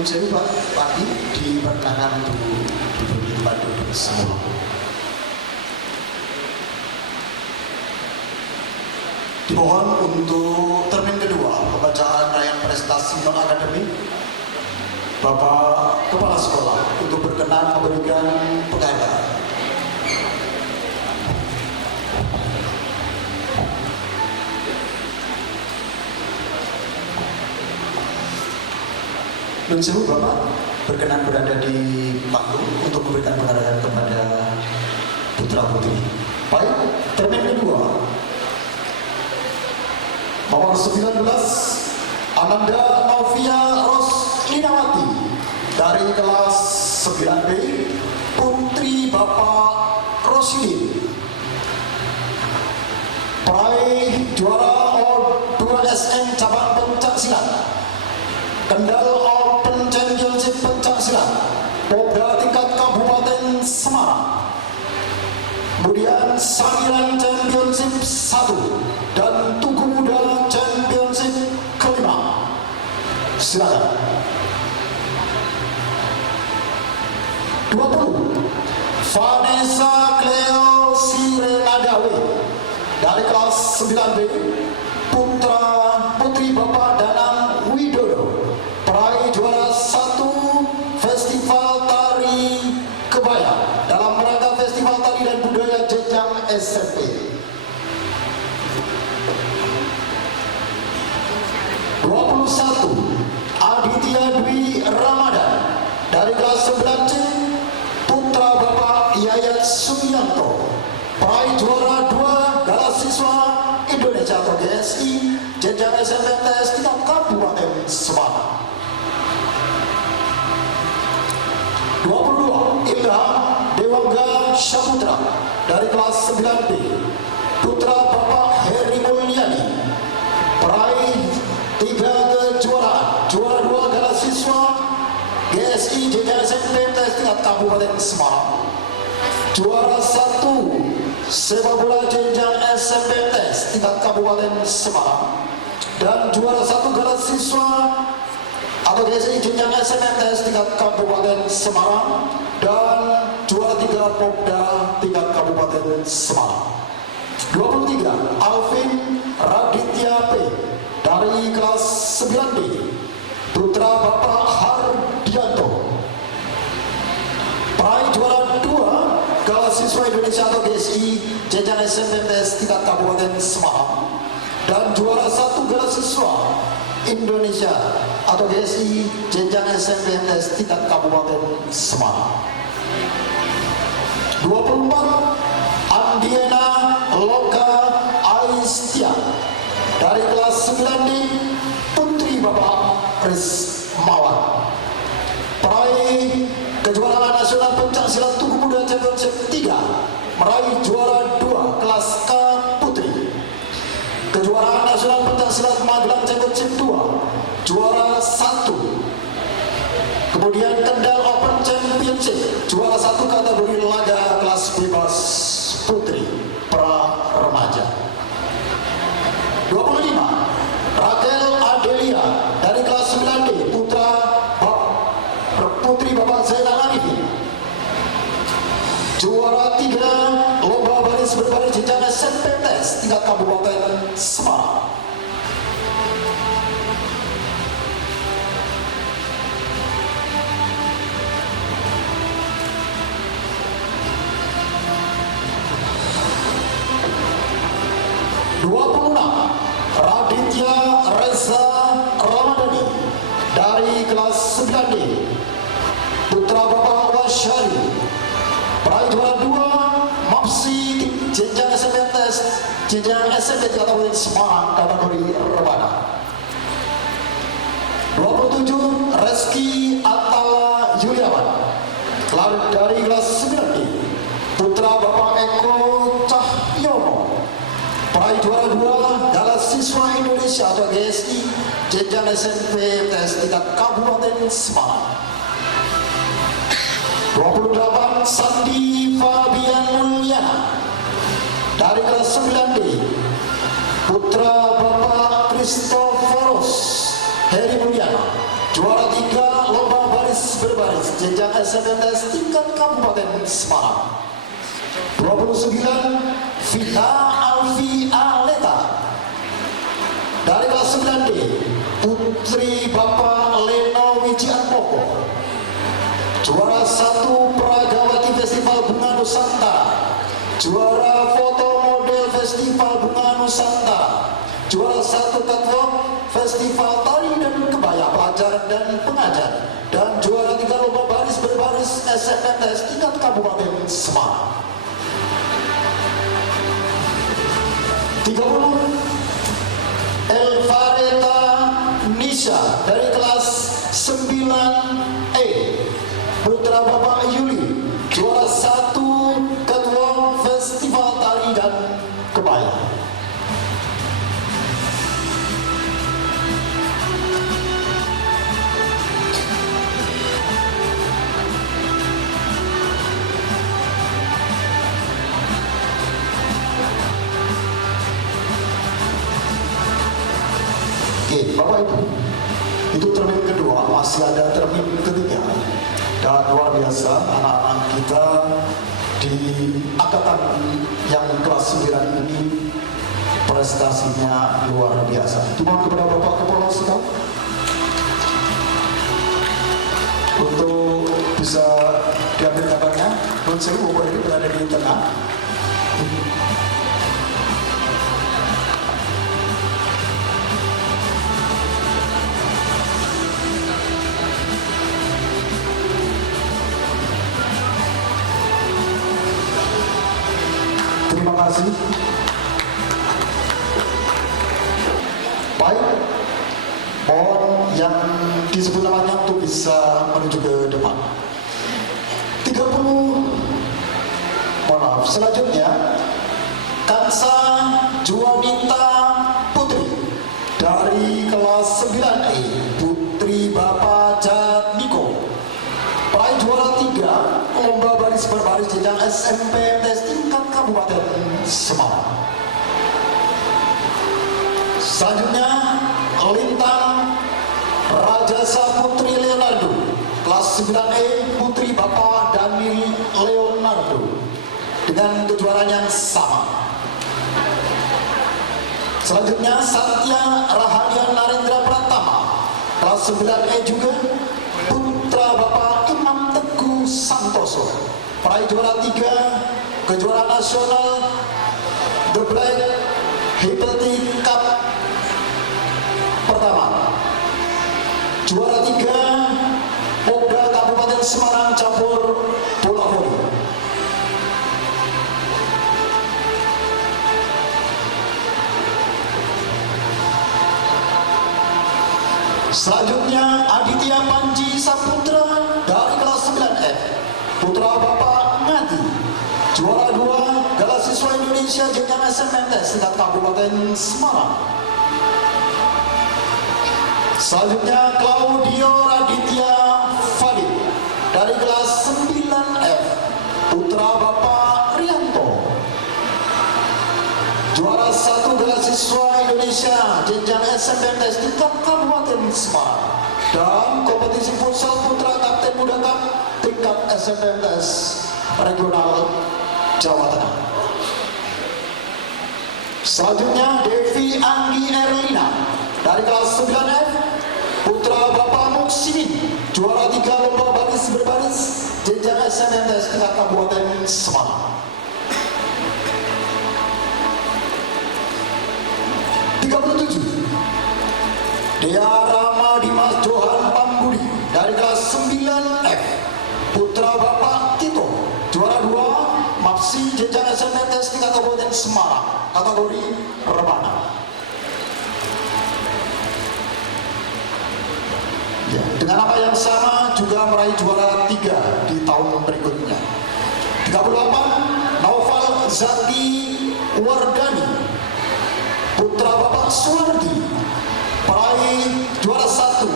Sewu Pak Pandi diperkenalkan untuk diberi tempat duduk semula. Dimohon untuk termin kedua pembacaan rangkaian prestasi non akademik Bapak Kepala Sekolah untuk berkenan memberikan penghargaan. Nun sewu Bapak berkenan berada di panggung untuk memberikan penghargaan kepada putra putri. Baik, termin kedua nomor 19 Ananda Novia Roslinawati dari kelas 9B, putri Bapak Rosidin. Peraih juara O2SM cabang pencak silat, Kendal Open Championship pencak silat Popda tingkat Kabupaten Semarang. Kemudian Sangiran Championship 1 dan Tugu Muda Championship kelima. Silakan. 20 Vanessa Cleo Sirenadawe dari kelas 9B, putri Bapak Danang Widodo, peraih juara 1 Festival Tari Kebaya dalam rangka Festival Tari dan Budaya Jenjang SMP. 21 Aditya Dwi Ramadan dari kelas 9C, putra Bapak Yayat Sumianto, peraih juara 2 Galas Siswa Indonesia atau GSI Jenjang SMP TS tingkat Kabupaten Semarang. 22 Ilham Dewangga Saputra dari kelas 9B, putra Bapak Heri Mulyani, peraih 3 kejuaraan, juara 2 Galas Siswa GSI Jenjang SMP TS tingkat Kabupaten Semarang, juara 1 sepak bola jenjang SMP TS tingkat Kabupaten Semarang, dan juara 1 Galas Siswa atau GSI jenjang SMP TS tingkat Kabupaten Semarang, dan juara 3 Popda tingkat Kabupaten Semarang. 23 Alvin Raditya P dari kelas 9B, putra Bapak Hardianto, peraih juara 2 Galas Siswa Indonesia atau GSI jenjang SMP TS tingkat Kabupaten Semarang, dan juara 1 Galas Siswa Indonesia atau GSI jenjang SMP TS tingkat Kabupaten Semarang. 24 Andiena Loka Aistia dari kelas 9D, putri Bapak Rismawan, peraih kejuaraan nasional pencak silat Tugu Muda Championship 3, meraih juara 2 kelas K putri, kejuaraan nasional pencak silat Magelang Championship 2, juara 1, kemudian Kendal Open Championship, juara 1 kategori laga kelas bebas putri pra remaja. 25 Raquel Adelia dari kelas 9D, putri Bapak Zainal Arifin, juara 3 lomba baris berbaris jenjang SMP TS tingkat Kabupaten Semarang. Raditya Reza Ramadhani dari kelas 9D, putra Bapak Wasyari, peraih juara 2 MAPSI jenjang SMP TS jenjang SMP Kabupaten Semarang kategori rebana. 27 Reski Atala Yuliawan dari kelas 9D, putra Bapak Eko Cahyono, peraih juara 2 Galas Siswa Indonesia atau GSI jenjang SMP TS tingkat Kabupaten Semarang. 28 Sandi Fabian Mulyana dari kelas 9D, putra Bapak Kristoforus Heri Mulyana, juara 3 lomba jenjang SMMTS tingkat Kabupaten Semarang. 29 Vita Alfi Aleta dari kelas 9D, Putri Bapak Leno Wijiatmoko. Juara 1 Pragawati Festival Bunga Nusantara, juara foto model Festival Bunga Nusantara, juara 1 catwalk Festival Tari dan Kebaya Pelajar dan Pengajar, dan juara 3 lomba baris berbaris SMMTS tingkat Kabupaten Semarang. 30 Elvareta Nisha dari kelas 9E, Putra Bapak Yuli, juara 1 catwalk Festival Tari dan Kebaya. Oke, Bapak Ibu, itu termin kedua, masih ada termin ketiga. Dan luar biasa, anak-anak kita di angkatan yang kelas 9 ini prestasinya luar biasa. Terima kepada Bapak Kepala Staf untuk bisa diambil gambarnya. Menurut saya Bapak ini berada di tengah. Terima kasih. Baik, mohon yang disebut namanya untuk bisa menuju ke depan. 30, mohon maaf, selanjutnya Kansa Juanita Putri dari kelas 9E, Putri Bapak Jatmiko, peraih juara 3 lomba baris berbaris jenjang SMMTS tingkat Kabupaten Semarang. Selanjutnya Lintang Rajasa Putri Leonardo, kelas 9E, Putri Bapak Daniel Leonardo, dengan kejuaraan yang sama. Selanjutnya Satya Rahadian Narendra Pratama, kelas 9E juga, Putra Bapak Imam Teguh Santoso, peraih juara 3 kejuaraan nasional The Black Hepatitis Cup pertama, juara 3 Popda Kabupaten Semarang campur bola voli. Selanjutnya Aditya Panji Saputra dari kelas 9F, Putra Bapak Ngati, juara 2 Gala Siswa Indonesia jenjang SMMTS tingkat Kabupaten Semarang. Selanjutnya Claudio Raditya Fadil dari kelas 9F, Putra Bapak Rianto, juara 1 Gala Siswa Indonesia jenjang SMMTS tingkat Kabupaten Semarang, dan kompetisi futsal putra Kapten Muda Cup tingkat SMMTS regional Jawa Tengah. Selanjutnya Devi Anggi Erlina dari kelas 9F, Putra Bapak Muksimin, juara 3 lomba baris berbaris jenjang SMMTS tingkat Kabupaten Semarang. 37 Dea Rama Dimas Johan Pambudi dari kelas 9F, Putra Bapak Tito, juara 2 MAPSI jenjang SMMTS tingkat Kabupaten Semarang, kategori rebana. Ya, dengan nama yang sama juga meraih juara 3 di tahun berikutnya. 38 Naufal Zaki Wardani, Putra Bapak Suwardi, peraih juara 1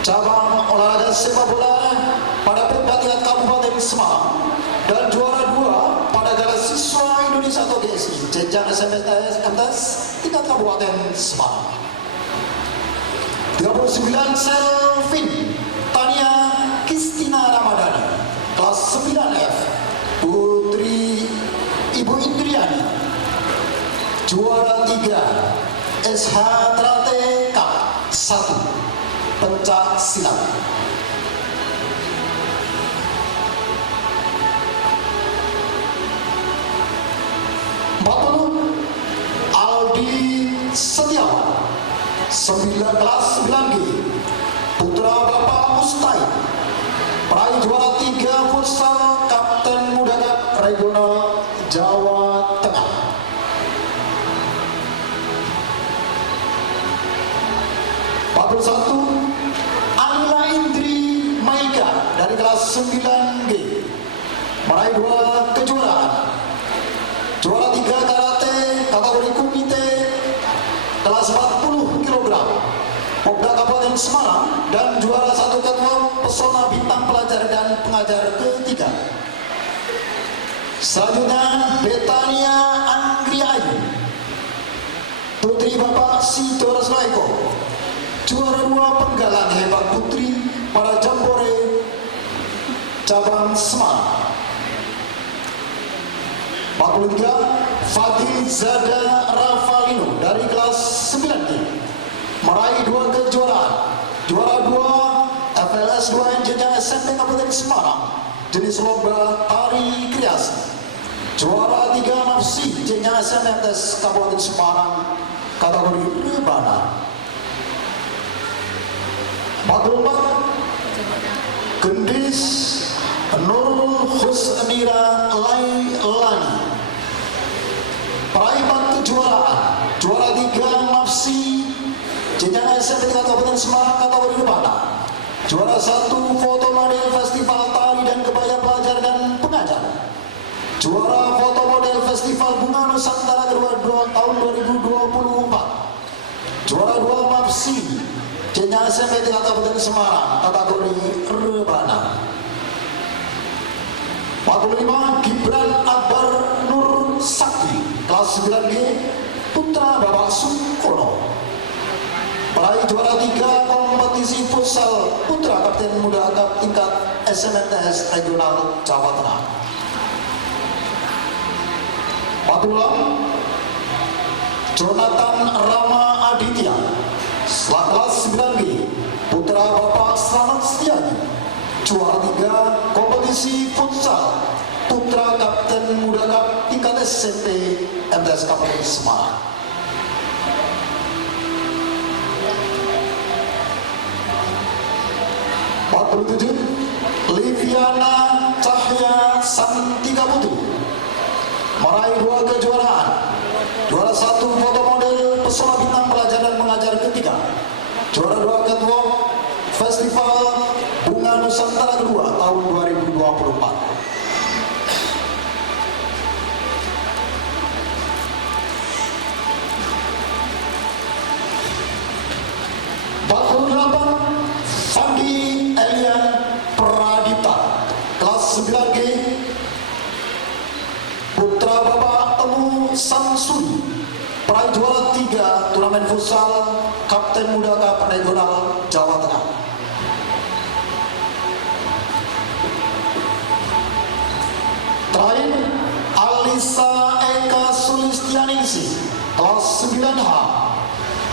cabang olahraga sepak bola pada Popda tingkat Kabupaten Semarang, dan juara 2 pada Gala Siswa Indonesia atau GSI jenjang SMMTS tingkat Kabupaten Semarang. 39 Selvin Tania Kristina kelas 9F Putri Ibu Indriani. Juara 3 SH Trate Cup 1 pencak silat. Aldi Setiawan, kelas 9G Putra Bapak Mustai, peraih juara 3 futsal Kapten Muda Cup Regional Jawa Tengah. Anila Indri Maika dari kelas 9G meraih 2 kejuaraan. Juara 3 karate kategori komite kelas 40 kg Popda Kabupaten Semarang, dan juara 1 ketua pesona bintang pelajar dan pengajar ketiga. Selanjutnya Betania Anggriayu, Putri Bapak Sidoros Laiko, juara 2 penggalan hebat putri pada Jambore cabang Semarang. 43 Fadil Zada Rafalino dari kelas 9D meraih 2 kejuaraan. Juara 2 FLS 2 Jenjang SMP Kabupaten Semarang jenis lomba tari kreasi. Juara 3 Nafsi Jenjang SMP MTS Kabupaten Semarang kategori rebana. 44 Gendis Nurul Husnira Lailani, peraih 4 kejuaraan. Juara 3 Nafsi Jenjang SMP Kabupaten Semarang kategori rebana. Juara 1 foto model Festival Tari dan Kebaya Pelajar dan Pengajar. Juara foto model Festival Bunga Nusantara kedua tahun 2024. Juara 2 Nafsi Jenjang SMP Kabupaten Semarang kategori rebana. 45 Gibran Akbar Nur Sakti, kelas 9G Putra Bapak Sukono, peraih juara 3 kompetisi futsal Putra Kapten Muda Cup tingkat SMMTS Regional Jawa Tengah. 46 Jonathan Rama Aditya, kelas 9G Putra Bapak Slamet Setiadi, juara 3 kompetisi futsal Putra Kapten Muda Cup tingkat SMP MTS Kabupaten Semarang. 47 Liviana Cahya Santika Putri meraih 2 kejuaraan. Juara 1 foto model pesona bintang pelajar dan mengajar ketiga. Juara 2 ketua Festival Bunga Nusantara kedua tahun 2024. 48 Fandi Elian Pradipta, kelas 9G Putra Bapak Temu Samsuri, peraih juara 3 turnamen futsal Kapten Muda Cup Regional Jawa Tengah. Terakhir Alisa Eka Sulistianingsih, kelas 9H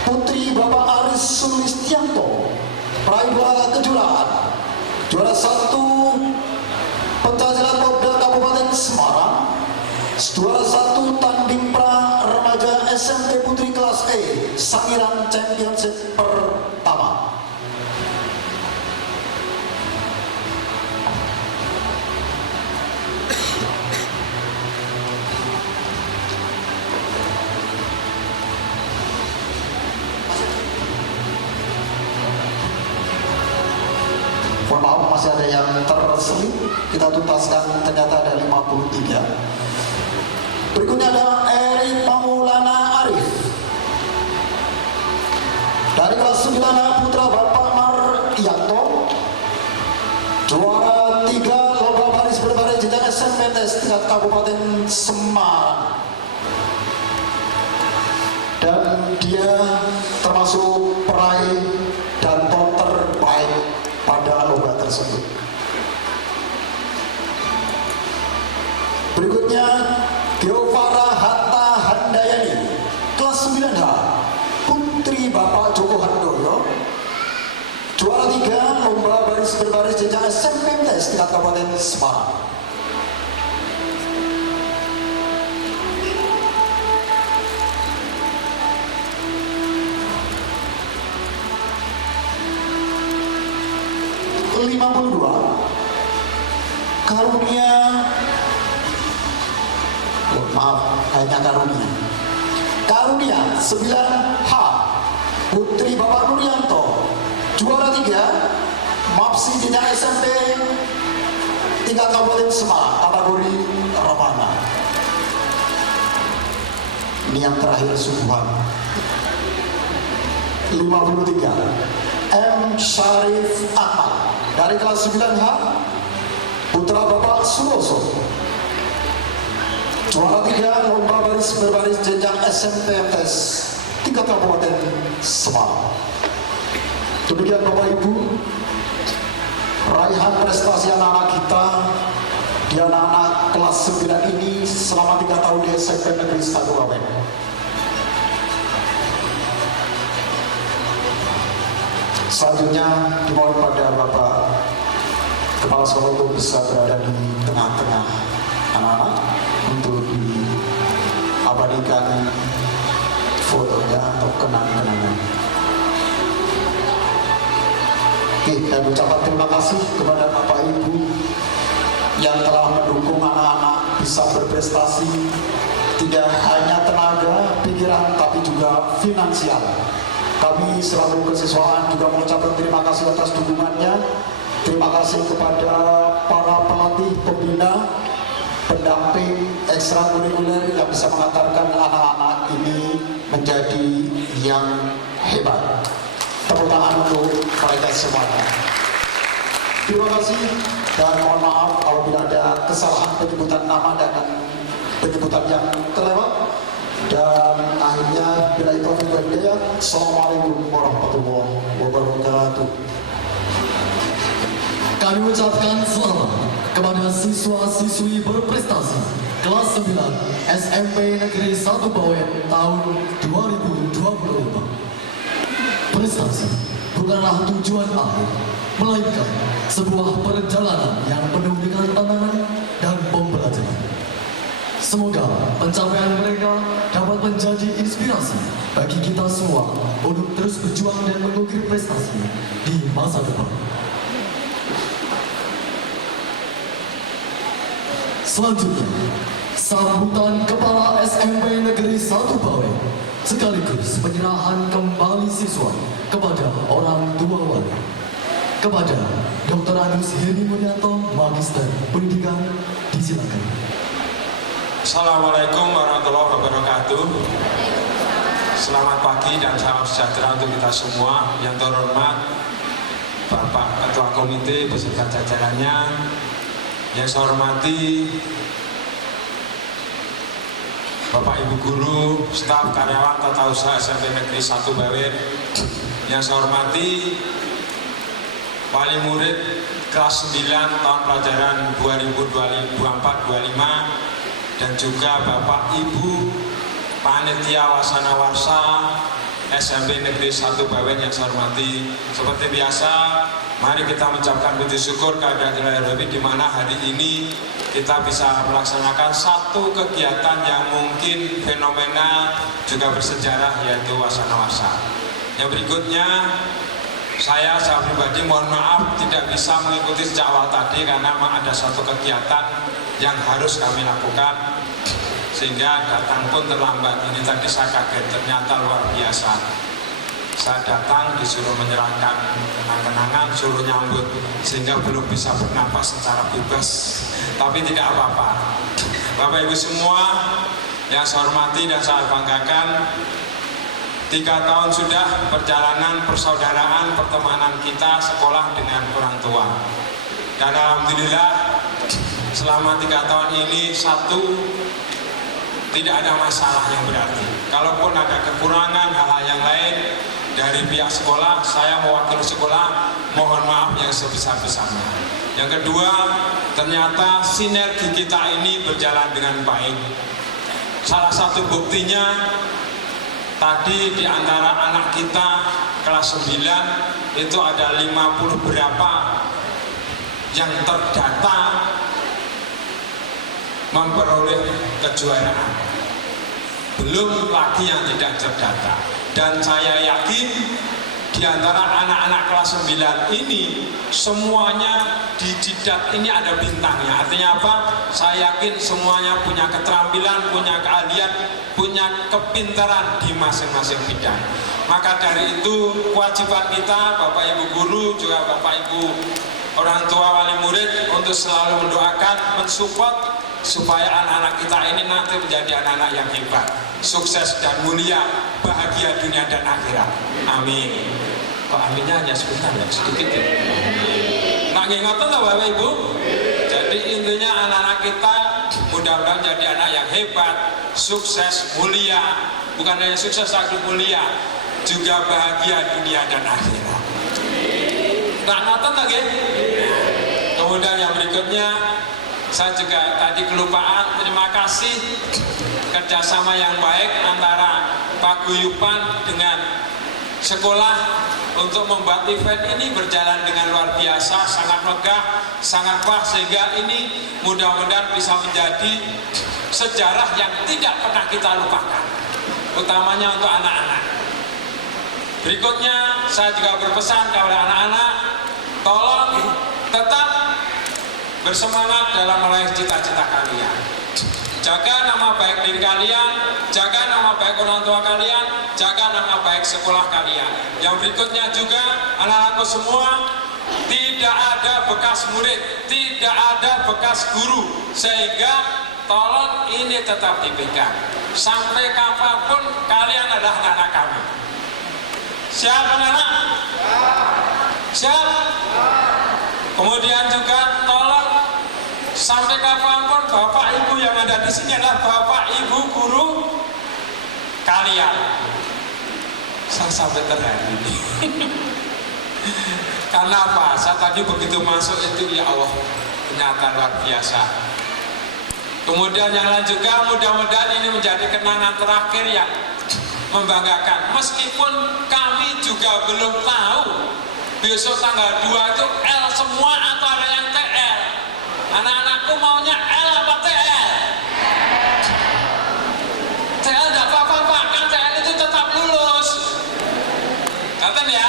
Putri Bapak Aris Sulistianto, peraih 2 kejuaraan. Juara 1 pencaksilat Popda Kabupaten Semarang, juara 1 tanding pra remaja SMP Putri kelas E Sangiran Championship pertama. Mohon maaf, masih ada yang terselip, kita tuntaskan, ternyata ada 53. Berikutnya ada Eri Maulana Arif dari kelas 9 Putra Bapak Maryanto, juara 3 lomba baris berbaris jenjang SMP MTS tingkat Kabupaten Semarang, dan dia termasuk peraih dan terbaik pada lomba tersebut. Berikutnya Geovara Hatta Handayani, kelas 9H, putri Bapak Joko Handoyo. Juara 3 lomba baris berbaris jenjang SMP MTS tingkat Kabupaten Semarang. Karunia, kayaknya Karunia 9H, putri Bapak Nuryanto. Juara 3 MAPSI jenjang SMP tingkat Kabupaten Semarang, kategori Rebana. Ini yang terakhir subuhan. 53 M. Syarif Ahmad dari kelas 9H, putra Bapak Suroso. Juara 3 lomba baris berbaris jenjang SMP MTS tingkat Kabupaten Semarang. Demikian Bapak Ibu, raihan prestasi anak-anak kita di anak-anak kelas 9 ini selama 3 tahun di SMP Negeri 1 Bawen. Selanjutnya dimohon pada Bapak Kepala Sekolah untuk bisa berada di tengah-tengah anak-anak untuk diabadikan fotonya atau kenang-kenangan. Oke, dan ucapan terima kasih kepada Bapak Ibu yang telah mendukung anak-anak bisa berprestasi, tidak hanya tenaga, pikiran, tapi juga finansial. Kami selaku kesiswaan juga mengucapkan terima kasih atas dukungannya. Terima kasih kepada para pelatih, pembina, pendamping ekstrakurikuler yang bisa mengantarkan anak-anak ini menjadi yang hebat. Tepuk tangan untuk mereka semuanya. Terima kasih dan mohon maaf apabila ada kesalahan penyebutan nama dan penyebutan yang terlewat. Dan akhirnya bila itu berhidayah. Assalamualaikum warahmatullahi wabarakatuh. Kami ucapkan selamat kepada siswa-siswi berprestasi kelas 9 SMP Negeri 1 Bawen tahun 2025. Prestasi bukanlah tujuan akhir, melainkan sebuah perjalanan yang penuh dengan tantangan dan pembelajaran. Semoga pencapaian mereka dapat menjadi inspirasi bagi kita semua untuk terus berjuang dan mengukir prestasi di masa depan. Selanjutnya, sambutan Kepala SMP Negeri 1 Bawen sekaligus penyerahan kembali siswa kepada orang tua wali. Kepada Dr. Agus Heri Mulyanto, Magister Pendidikan, disilakan. Assalamualaikum warahmatullahi wabarakatuh. Selamat pagi dan salam sejahtera untuk kita semua. Yang terhormat Bapak Ketua Komite beserta jajarannya, yang saya hormati Bapak Ibu Guru, staf karyawan tata usaha SMP Negeri 1 Bawen, yang saya hormati wali murid kelas 9 tahun pelajaran 2024-25, dan juga Bapak Ibu Panitia Wasana Warsa SMP Negeri 1 Bawen yang saya hormati. Seperti biasa, mari kita mengucapkan puji syukur kehadirat Ilahi Rabbi di mana hari ini kita bisa melaksanakan satu kegiatan yang mungkin fenomenal juga bersejarah, yaitu Wasana Warsa. Yang berikutnya, saya pribadi mohon maaf tidak bisa mengikuti sejak awal tadi karena memang ada satu kegiatan yang harus kami lakukan sehingga datang pun terlambat. Ini tadi saya kaget, ternyata luar biasa. Saya datang disuruh menyerahkan kenang-kenangan, suruh nyambut sehingga belum bisa bernapas secara bebas, tapi tidak apa-apa. Bapak Ibu semua yang saya hormati dan saya banggakan, 3 tahun sudah perjalanan persaudaraan pertemanan kita sekolah dengan orang tua, dan alhamdulillah selama 3 tahun ini tidak ada masalah yang berarti. Kalaupun ada kekurangan hal-hal yang lain dari pihak sekolah, saya mewakili sekolah mohon maaf yang sebesar-besarnya. Yang kedua, ternyata sinergi kita ini berjalan dengan baik. Salah satu buktinya tadi di antara anak kita kelas 9 itu ada 50 berapa yang terdata memperoleh kejuaraan. Belum lagi yang tidak terdata. Dan saya yakin di antara anak-anak kelas 9 ini semuanya di jidat ini ada bintangnya. Artinya apa? Saya yakin semuanya punya keterampilan, punya keahlian, punya kepintaran di masing-masing bidang. Maka dari itu kewajiban kita, Bapak Ibu guru, juga Bapak Ibu orang tua wali murid untuk selalu mendoakan, mensupport supaya anak-anak kita ini nanti menjadi anak-anak yang hebat, sukses dan mulia, bahagia dunia dan akhirat. Amin. Kok aminnya hanya sebentar ya, sedikit ya. Nah, ngoten toh Bapak Ibu. Jadi intinya anak-anak kita mudah-mudahan jadi anak yang hebat, sukses, mulia, bukan hanya sukses tapi mulia, juga bahagia dunia dan akhirat. Nah, ngoten toh nggih. Kemudian yang berikutnya, saya juga tadi kelupaan, terima kasih kerjasama yang baik antara paguyuban dengan sekolah untuk membuat event ini berjalan dengan luar biasa, sangat megah, sangat pas, sehingga ini mudah-mudahan bisa menjadi sejarah yang tidak pernah kita lupakan, utamanya untuk anak-anak. Berikutnya saya juga berpesan kepada anak-anak, tolong tetap bersemangat dalam meraih cita-cita kalian. Jaga nama baik diri kalian, jaga nama baik orang tua kalian, jaga nama baik sekolah kalian. Yang berikutnya juga anak-anakku semua, tidak ada bekas murid, tidak ada bekas guru, sehingga tolong ini tetap dipegang. Sampai kapanpun kalian adalah anak kami. Siap anak-anak? Siap? Kemudian juga tolong sampai kapanpun Bapak Ibu yang ada di sini adalah Bapak Ibu guru kalian. Saya sampai terharu. Karena apa? Saya tadi begitu masuk itu, ya Allah, ternyata luar biasa. Kemudian yang lain juga, mudah-mudahan ini menjadi kenangan terakhir yang membanggakan. Meskipun kami juga belum tahu besok tanggal 2 itu L semua atau ada yang TL. Anak-anakku maunya L apa TL? TL tidak apa-apa Pak, kan TL itu tetap lulus. Katen ya?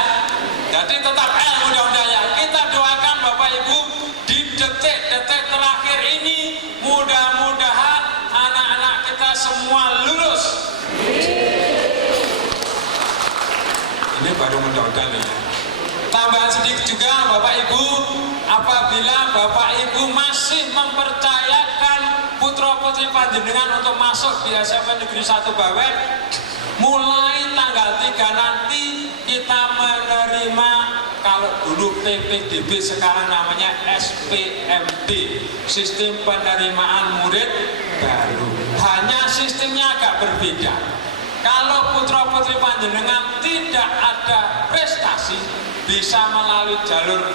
Jadi tetap L mudah-mudahan ya. Kita doakan Bapak Ibu di detik-detik terakhir ini, mudah-mudahan anak-anak kita semua lulus. Ini baru mudah-mudahan ya. Tambahan sedikit juga Bapak Ibu, apabila Bapak Ibu masih mempercayakan putra-putri panjenengan untuk masuk di SMP Negeri 1 Bawen, mulai tanggal 3 nanti kita menerima, kalau dulu PPDB sekarang namanya SPMD, sistem penerimaan murid baru. Hanya sistemnya agak berbeda. Kalau putra-putri panjenengan tidak ada prestasi, bisa melalui jalur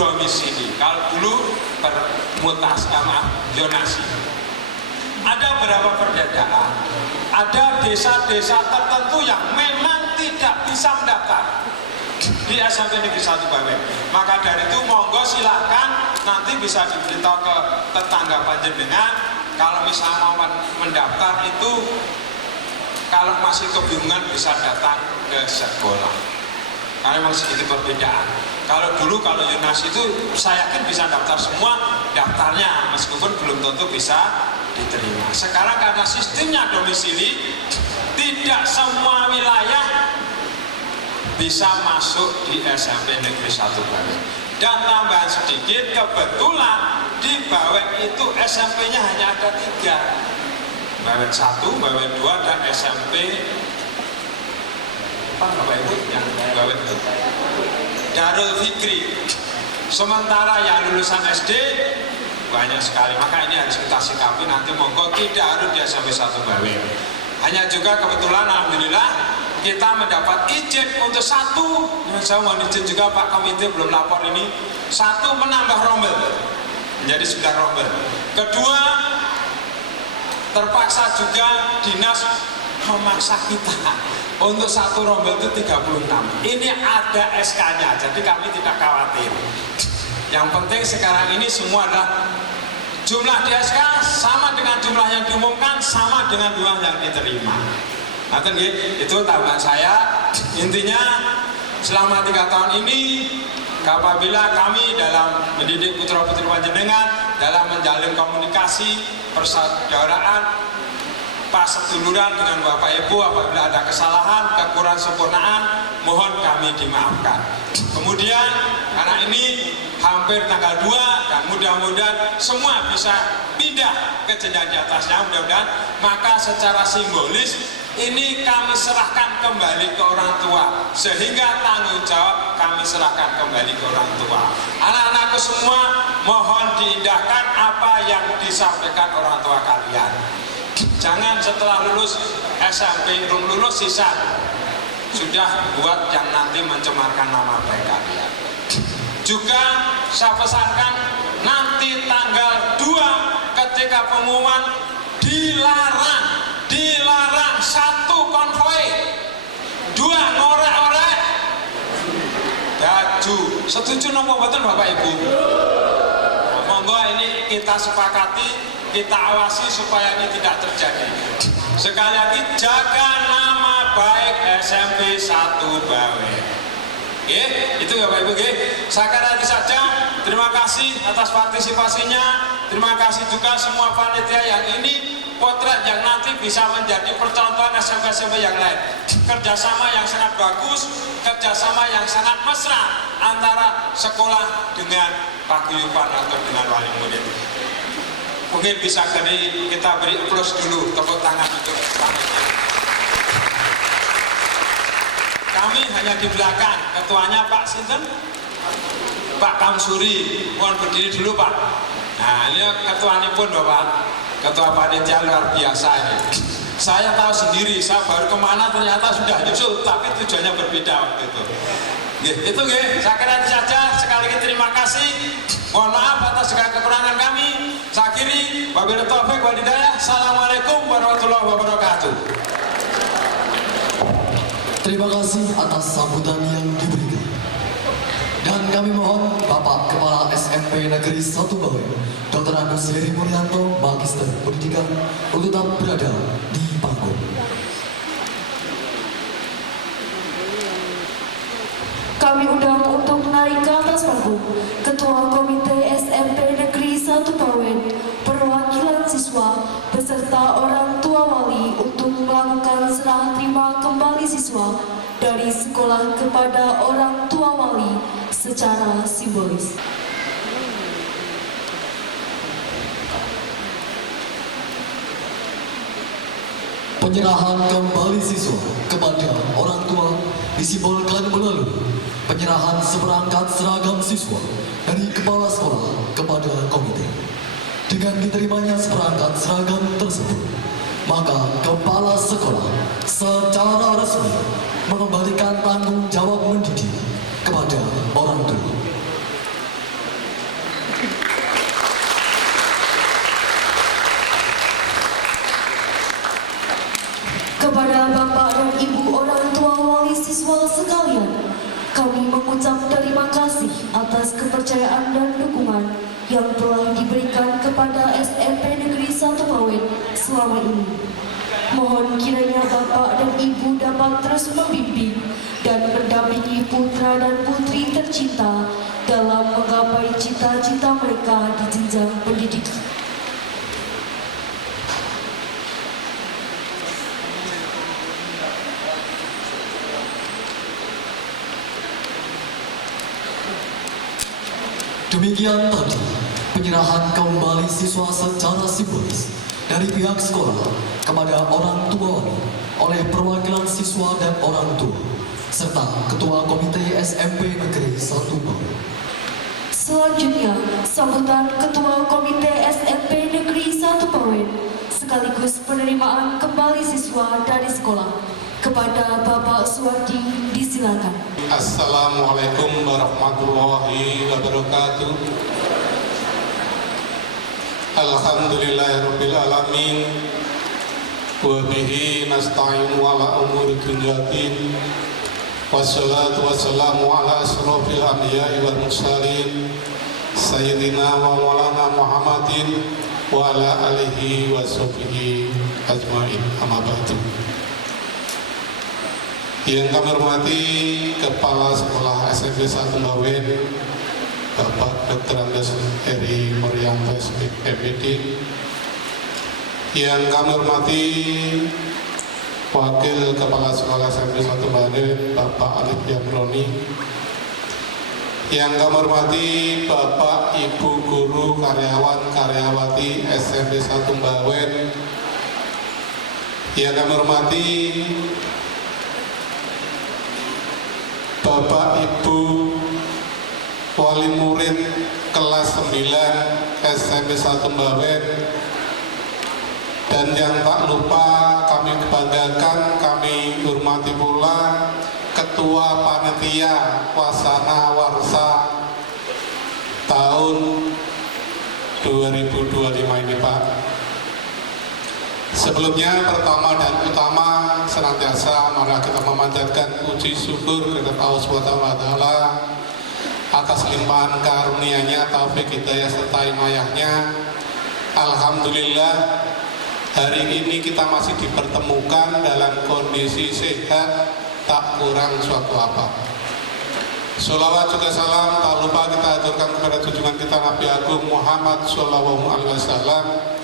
domisili. Kalau dulu bermutasi sama zonasi. Ada beberapa perbedaan. Ada desa-desa tertentu yang memang tidak bisa mendaftar di SMP Negeri 1 Bawen. Maka dari itu monggo silahkan nanti bisa diberitahu ke tetangga panjenengan. Kalau misalnya mau mendaftar itu, kalau masih kebingungan bisa datang ke sekolah. Karena memang sedikit perbedaan. Kalau dulu kalau zonasi itu saya yakin bisa daftar semua daftarnya, meskipun belum tentu bisa diterima. Sekarang karena sistemnya domisili, tidak semua wilayah bisa masuk di SMP Negeri 1 Bawen. Dan tambahan sedikit, kebetulan di Bawen itu SMP-nya hanya ada 3. Bawen 1, Bawen 2, dan SMP Bapak Ibu yang Bawen itu Darul Fikri. Sementara yang lulusan SD banyak sekali, maka ini harus kita sikapi. Nanti monggo tidak harus di SMP 1 Bawen. Hanya juga kebetulan alhamdulillah kita mendapat izin untuk satu, saya mohon izin juga Pak Komite belum lapor ini, satu menambah rombel menjadi 9 rombel. Kedua, terpaksa juga dinas memaksa kita untuk satu rombel itu 36. Ini ada SK-nya, jadi kami tidak khawatir. Yang penting sekarang ini semua adalah jumlah di SK sama dengan jumlah yang diumumkan, sama dengan jumlah yang diterima. Nah, itu tambahan saya. Intinya selama 3 tahun ini, apabila kami dalam mendidik putra-putri panjenengan, dalam menjalin komunikasi, persaudaraan, paseduluran dengan Bapak Ibu, apabila ada kesalahan, kekurangan sempurnaan, mohon kami dimaafkan. Kemudian karena ini hampir tanggal 2 dan mudah-mudahan semua bisa pindah ke jenjang di atasnya, mudah-mudahan, maka secara simbolis ini kami serahkan kembali ke orang tua, sehingga tanggung jawab kami serahkan kembali ke orang tua. Anak-anakku semua, mohon diindahkan apa yang disampaikan orang tua kalian. Jangan setelah lulus SMP, lulus sisa sudah buat yang nanti mencemarkan nama baik kalian. Juga saya pesankan nanti tanggal 2 ketika pengumuman dilarang satu konvoi, 2 ngorek-orek baju. Setuju nopo mboten Bapak Ibu? Nah, monggo ini kita sepakati, kita awasi supaya ini tidak terjadi. Sekali lagi, jaga nama baik SMP 1 Bawen. Itu ya Bapak Ibu. Sekarang itu saja. Terima kasih atas partisipasinya. Terima kasih juga semua panitia yang ini potret yang nanti bisa menjadi percontohan SMP-SMP yang lain. Kerjasama yang sangat bagus, kerjasama yang sangat mesra antara sekolah dengan paguyuban atau dengan wali murid. Mungkin bisa kita beri aplaus dulu, tepuk tangan untuk panitia. Kami hanya di belakang, ketuanya Pak Sinten, Pak Kamsuri, mohon berdiri dulu Pak. Nah ini ketuanya pun Bapak, ketua panitia luar biasa ini. Saya tahu sendiri, saya baru kemana ternyata sudah nyusul, tapi tujuannya berbeda waktu itu. Itu saya kira itu saja. Sekali lagi terima kasih. Mohon maaf atas segala kekurangan kami. Saya akhiri, wabillahi taufiq wal hidayah. Assalamualaikum warahmatullahi wabarakatuh. Terima kasih atas sambutan yang diberikan. Dan kami mohon Bapak Kepala SMP Negeri 1 Bawen, Dr. Agus Heri Muryanto, Magister Pendidikan, untuk tetap berada di panggung. Kami undang untuk naik ke atas panggung Ketua Komite SMP Negeri 1 Bawen, perwakilan siswa beserta orang tua wali untuk melakukan serah terima kembali siswa dari sekolah kepada orang tua wali secara simbolis. Penyerahan kembali siswa kepada orang tua disimbolkan melalui penyerahan seperangkat seragam siswa dari kepala sekolah kepada komite. Dengan diterimanya seperangkat seragam tersebut, maka kepala sekolah secara resmi mengembalikan tanggung jawab mendidik kepada orang tua. Kepada Bapak dan Ibu orang tua wali siswa sekalian, kami mengucap terima kasih atas kepercayaan dan dukungan yang telah diberikan kepada SMP Negeri 1 Bawen selama ini. Mohon kiranya Bapak dan Ibu dapat terus membimbing dan mendampingi putra dan putri tercinta dalam menggapai cita-cita mereka di jenjang pendidikan. Demikian tadi penyerahan kembali siswa secara simbolis dari pihak sekolah kepada orang tua wali oleh perwakilan siswa dan orang tua serta Ketua Komite SMP Negeri 1 Bawen. Selanjutnya, sambutan Ketua Komite SMP Negeri 1 Bawen sekaligus penerimaan kembali siswa dari sekolah Kepada Bapak Suwardi disilakan. Assalamualaikum warahmatullahi wabarakatuh. Alhamdulillahirabbil alamin. Wa bihi nasta'inu ala umuri dunya din. Wassalatu wassalamu ala asrofil anbiya'i wal mursalin Sayyidina wa maulana Muhammadin wa ala alihi wa sahbihi ajma'in. Amma ba'du. Yang kami hormati Kepala Sekolah SMP 1 Bawen Bapak Dr. Andes Eri Murianto MPD. Yang kami hormati Wakil Kepala Sekolah SMP 1 Bawen Bapak Alif Yamroni. Yang kami hormati Bapak Ibu Guru Karyawan Karyawati SMP 1 Bawen. Yang kami hormati Bapak Ibu Wali Murid kelas 9 SMP 1 Bawen. Dan yang tak lupa kami banggakan, kami hormati pula Ketua Panitia Wasana Warsa tahun 2025 ini, Pak. Sebelumnya, pertama dan utama, senantiasa mari kita memanjatkan puji syukur kepada Allah SWT atas limpahan karunia-Nya, taufik hidayah serta inayahnya. Alhamdulillah, hari ini kita masih dipertemukan dalam kondisi sehat, tak kurang suatu apa. Sholawat juga salam tak lupa kita aturkan kepada junjungan kita Nabi Agung Muhammad SAW.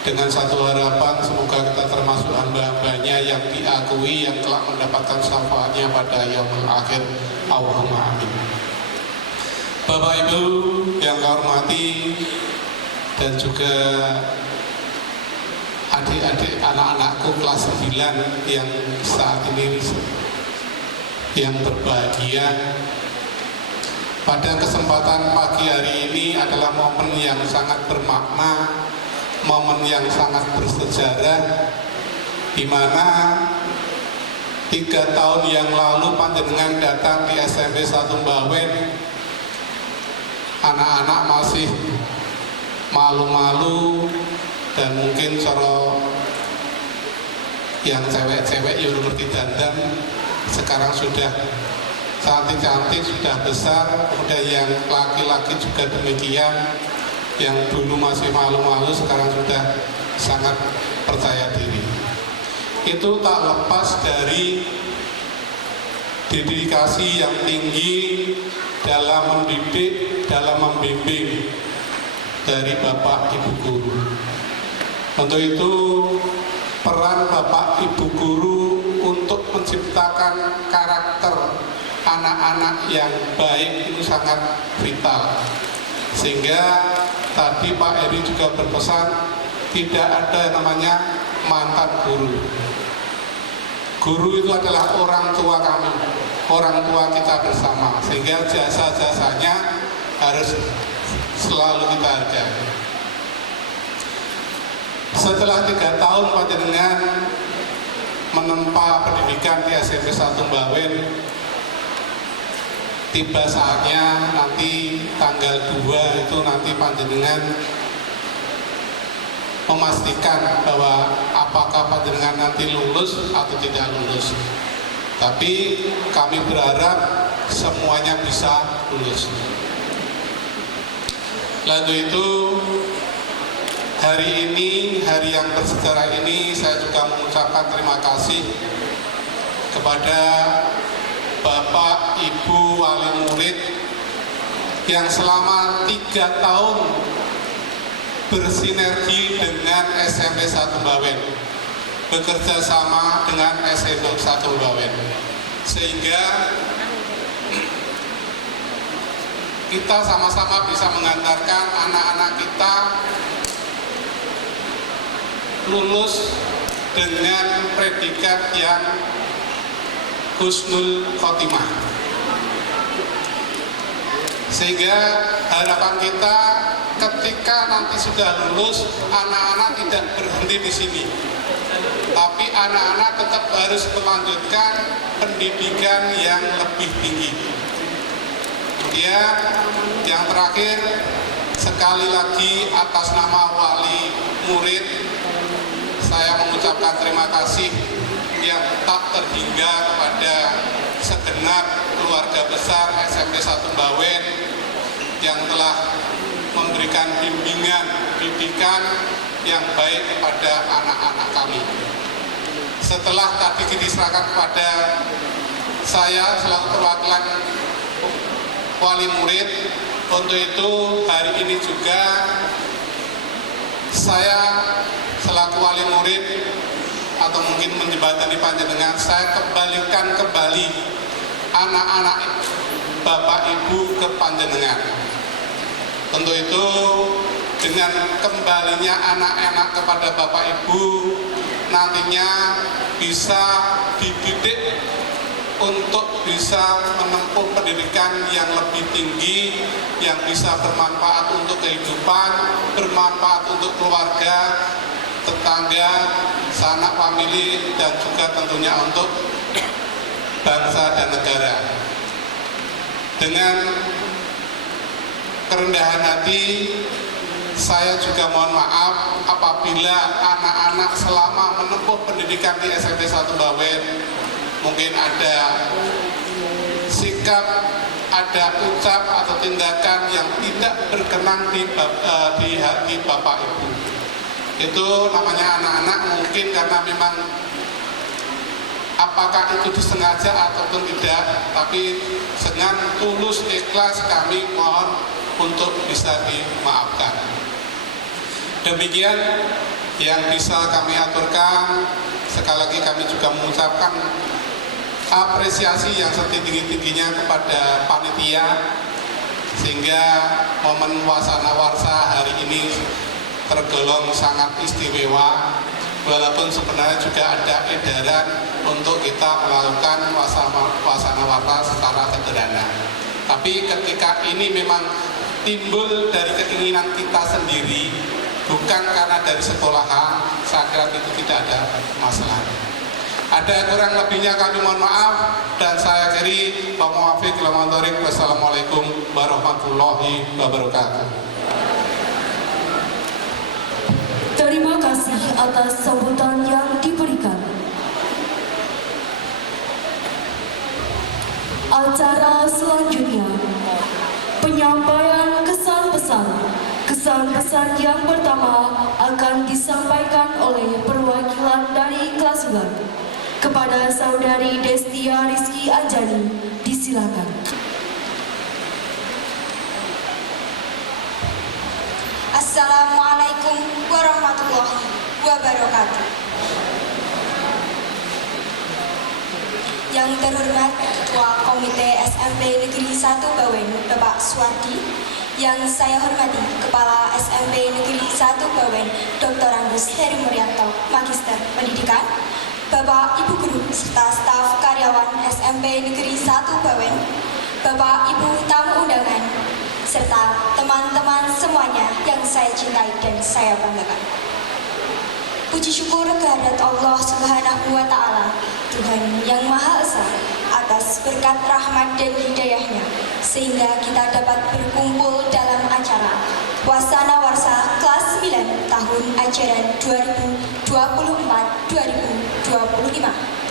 Dengan satu harapan, semoga kita termasuk hamba-hambanya yang diakui, yang telah mendapatkan syafaatnya pada yaumul akhir. Allahumma amin. Bapak Ibu yang kami hormati, dan juga adik-adik anak-anakku kelas 9 yang saat ini yang berbahagia. Pada kesempatan pagi hari ini adalah momen yang sangat bermakna, momen yang sangat bersejarah, di mana 3 tahun yang lalu panjenengan datang di SMP 1 Bawen. Anak-anak masih malu-malu dan mungkin cara yang cewek-cewek yang ngerti dandan sekarang sudah cantik-cantik, sudah besar. Kemudian yang laki-laki juga demikian. Yang dulu masih malu-malu sekarang sudah sangat percaya diri. Itu tak lepas dari dedikasi yang tinggi dalam mendidik, dalam membimbing dari Bapak Ibu Guru. Untuk itu peran Bapak Ibu Guru untuk menciptakan karakter anak-anak yang baik itu sangat vital. Sehingga tadi Pak Eri juga berpesan tidak ada yang namanya mantan guru. Guru itu adalah orang tua kami, orang tua kita bersama, sehingga jasa-jasanya harus selalu kita hargai. Setelah 3 tahun panjenengan menempa pendidikan di SMP 1 Bawen, tiba saatnya nanti tanggal 2 itu nanti panjenengan memastikan bahwa apakah panjenengan nanti lulus atau tidak lulus. Tapi kami berharap semuanya bisa lulus. Lalu itu hari ini, hari yang bersejarah ini, saya juga mengucapkan terima kasih kepada Bapak Ibu Wali Murid yang selama 3 tahun bersinergi dengan SMP 1 Bawen, bekerja sama dengan SMP 1 Bawen, sehingga kita sama-sama bisa mengantarkan anak-anak kita lulus dengan predikat yang husnul khotimah. Sehingga harapan kita ketika nanti sudah lulus, anak-anak tidak berhenti di sini, tapi anak-anak tetap harus melanjutkan pendidikan yang lebih tinggi. Kemudian yang terakhir, sekali lagi atas nama wali murid, saya mengucapkan terima kasih yang tak terhingga kepada segenap keluarga besar SMP 1 Bawen yang telah memberikan bimbingan pendidikan yang baik kepada anak-anak kami. Setelah tadi diserahkan kepada saya selaku perwakilan wali murid, untuk itu hari ini juga saya selaku wali murid atau mungkin menjembatani panjenengan, saya kembalikan kembali anak-anak Bapak Ibu ke panjenengan. Untuk itu dengan kembalinya anak-anak kepada Bapak Ibu, nantinya bisa dididik untuk bisa menempuh pendidikan yang lebih tinggi, yang bisa bermanfaat untuk kehidupan, bermanfaat untuk keluarga, tetangga, sanak famili, dan juga tentunya untuk bangsa dan negara. Dengan kerendahan hati, saya juga mohon maaf apabila anak-anak selama menempuh pendidikan di SMP 1 Bawen mungkin ada sikap, ada ucap atau tindakan yang tidak berkenan di Bapak Ibu. Itu namanya anak-anak, mungkin karena memang apakah itu disengaja ataupun tidak, tapi dengan tulus ikhlas kami mohon untuk bisa dimaafkan. Demikian yang bisa kami aturkan. Sekali lagi kami juga mengucapkan apresiasi yang setinggi-tingginya kepada panitia, sehingga momen wasana warsa hari ini tergolong sangat istimewa, walaupun sebenarnya juga ada edaran untuk kita melakukan wasana warsa secara sederhana. Tapi ketika ini memang timbul dari keinginan kita sendiri, bukan karena dari sekolahan, saya kira itu tidak ada masalah. Ada kurang lebihnya kami mohon maaf, dan saya akhiri wassalamualaikum warahmatullahi wabarakatuh. Terima kasih atas sambutan yang diberikan. Acara selanjutnya, penyampaian kesan-pesan. Kesan-pesan yang pertama akan disampaikan oleh perwakilan dari kelas 9 kepada Saudari Destia Rizky Anjani. Disilakan. Assalamualaikum warahmatullahi wabarakatuh. Yang terhormat Ketua Komite SMP Negeri 1 Bawen, Bapak Suwardi. Yang saya hormati Kepala SMP Negeri 1 Bawen, Dr. Angus Heri Murianto, Magister Pendidikan. Bapak Ibu Guru serta staf karyawan SMP Negeri 1 Bawen, Bapak Ibu tamu undangan, serta teman-teman semuanya yang saya cintai dan saya banggakan. Puji syukur kehadirat Allah Subhanahu wa Ta'ala, Tuhan yang Maha Esa, atas berkat rahmat dan hidayahnya, sehingga kita dapat berkumpul dalam acara Wasana Warsa kelas 9 tahun ajaran 2024-2025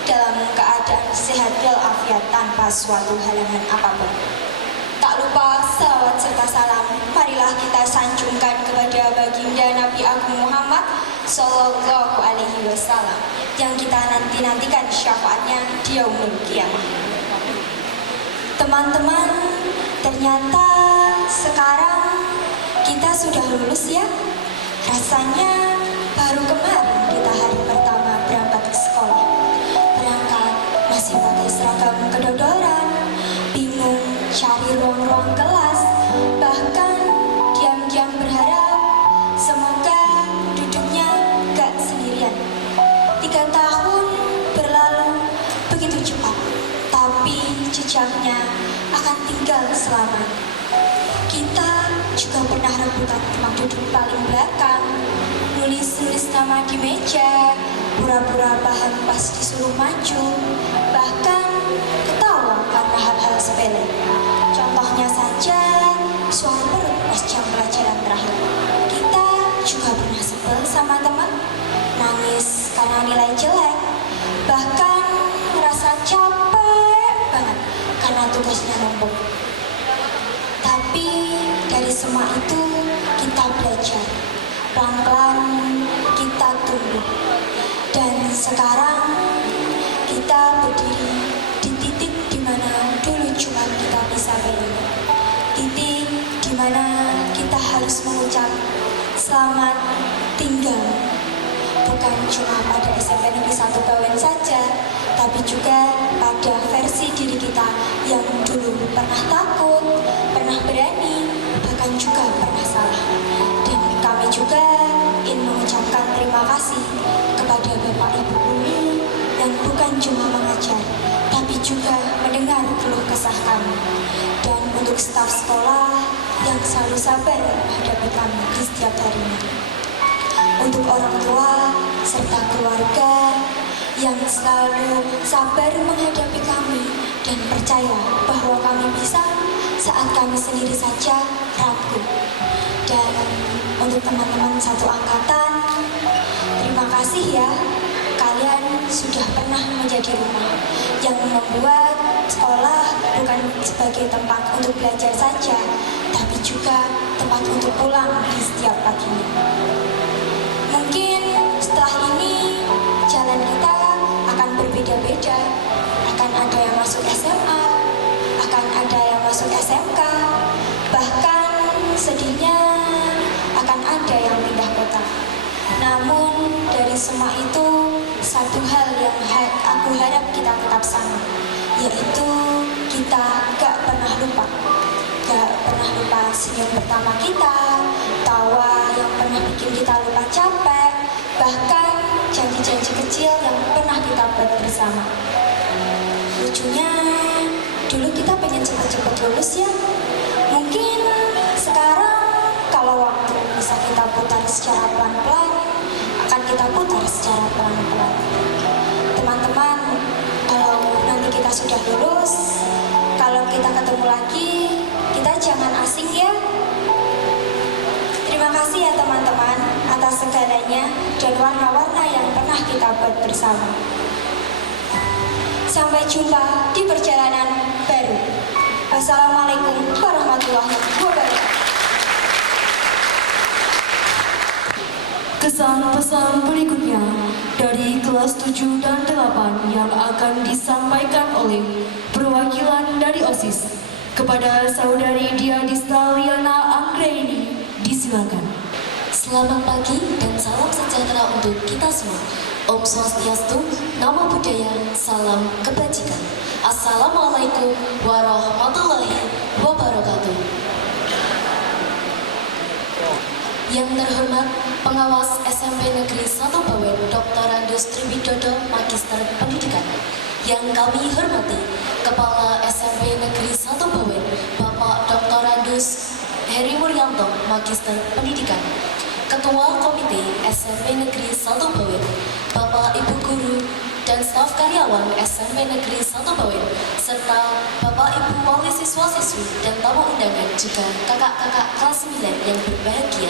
dalam keadaan sehat walafiat tanpa suatu halangan apapun. Tak lupa salawat serta salam, marilah kita sanjungkan kepada baginda Nabi Agung Muhammad Sallallahu Alaihi Wasallam yang kita nanti-nantikan syafaatnya di yaumul kiamah. Teman-teman, ternyata sekarang kita sudah lulus ya. Rasanya baru kemarin kita hari pertama berangkat ke sekolah. Berangkat masih pakai seragam kedodoran, bingung cari ruang-ruang kelas, bahkan diam-diam berharap semoga duduknya gak sendirian. 3 tahun berlalu begitu cepat, tapi jejaknya akan tinggal selamanya. Kita juga pernah rebutan tempat duduk paling belakang, nulis nama di meja, pura-pura paham pas disuruh maju, bahkan ketawa karena hal-hal sepele. Contohnya saja, suara perut pas jam pelajaran terakhir. Kita juga pernah sebel sama teman, nangis karena nilai jelek, bahkan merasa capek banget karena tugasnya numpuk. Tapi dari semua itu kita belajar, pelan-pelan kita tumbuh. Dan sekarang kita berdiri di titik di mana dulu cuma kita bisa pengen. Titik di mana kita harus mengucap selamat tinggal. Bukan cuma pada SMP Negeri 1 Bawen saja, tapi juga pada versi diri kita yang dulu pernah takut, pernah berani, bahkan juga pernah salah. Dan kami juga ingin mengucapkan terima kasih kepada Bapak Ibu guru yang bukan cuma mengajar, tapi juga mendengar keluh kesah kami. Dan untuk staf sekolah yang selalu sabar menghadapi kami di setiap harinya. Untuk orang tua serta keluarga yang selalu sabar menghadapi kami dan percaya bahwa kami bisa saat kami sendiri saja ragu. Dan untuk teman-teman satu angkatan, terima kasih ya, kalian sudah pernah menjadi rumah yang membuat sekolah bukan sebagai tempat untuk belajar saja, tapi juga tempat untuk pulang di setiap paginya. Mungkin setelah ini jalan kita akan berbeda-beda. Akan ada yang masuk SMA, akan ada yang masuk SMK, bahkan sedihnya akan ada yang pindah kota. Namun dari semua itu, satu hal yang aku harap kita tetap sama, yaitu kita gak pernah lupa. Gak pernah lupa senyum pertama kita, tawa yang pernah bikin kita lupa capek, bahkan janji-janji kecil yang pernah kita buat bersama. Lucunya, dulu kita pengen cepet-cepet lulus ya. Mungkin sekarang kalau waktu bisa kita putar secara pelan-pelan, akan kita putar secara pelan-pelan. Teman-teman, kalau nanti kita sudah lulus, kalau kita ketemu lagi, kita jangan asing ya. Terima kasih ya teman-teman atas segalanya dan warna-warna yang pernah kita buat bersama. Sampai jumpa di perjalanan baru. Wassalamualaikum warahmatullahi wabarakatuh. Kesan-pesan berikutnya dari kelas 7 dan 8 yang akan disampaikan oleh perwakilan dari OSIS kepada saudari Diadista Liana Anggraini. Disilakan. Selamat pagi dan salam sejahtera untuk kita semua. Om Swastiastu, Namo Buddhaya, salam kebajikan. Assalamualaikum warahmatullahi wabarakatuh. Yang terhormat pengawas SMP Negeri 1 Bawen, Dr. Andus Triwidodo, Magister Pendidikan. Yang kami hormati Kepala SMP Negeri 1 Bawen, Bapak Dr. Andus Heri Muryanto, Magister Pendidikan. Ketua Komite SMP Negeri 1 Bawen, Bapak Ibu Guru dan staf karyawan SMP Negeri 1 Bawen, serta Bapak Ibu Wali Siswa-siswi dan tamu undangan, juga kakak-kakak kelas 9 yang berbahagia.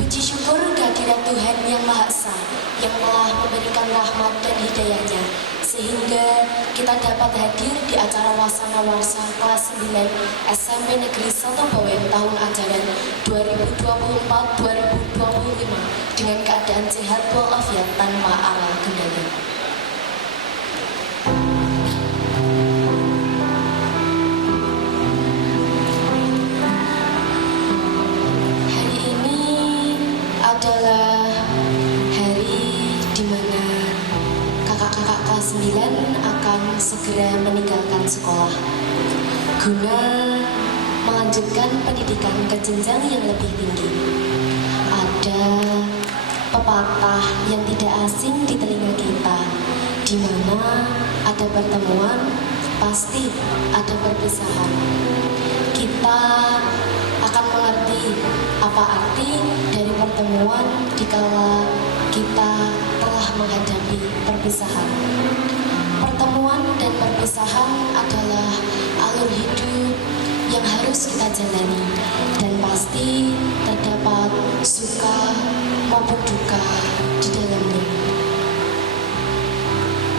Puji syukur kehadirat Tuhan Yang Maha Esa yang telah memberikan rahmat dan hidayahnya, sehingga kita dapat hadir di acara Wasana Warsa kelas 9 SMP Negeri 1 Bawen tahun ajaran 2024-2025 dengan keadaan sehat walafiat tanpa ala kendali. Hari ini adalah hari di mana kakak-kakak kelas 9 akan segera meninggalkan sekolah guna melanjutkan pendidikan ke jenjang yang lebih tinggi. Ada pepatah yang tidak asing di telinga kita, di mana ada pertemuan, pasti ada perpisahan. Kita akan mengerti apa arti dari pertemuan dikala kita telah telah menghadapi perpisahan. Pertemuan dan perpisahan adalah alur hidup yang harus kita jalani, dan pasti terdapat suka maupun duka di dalamnya.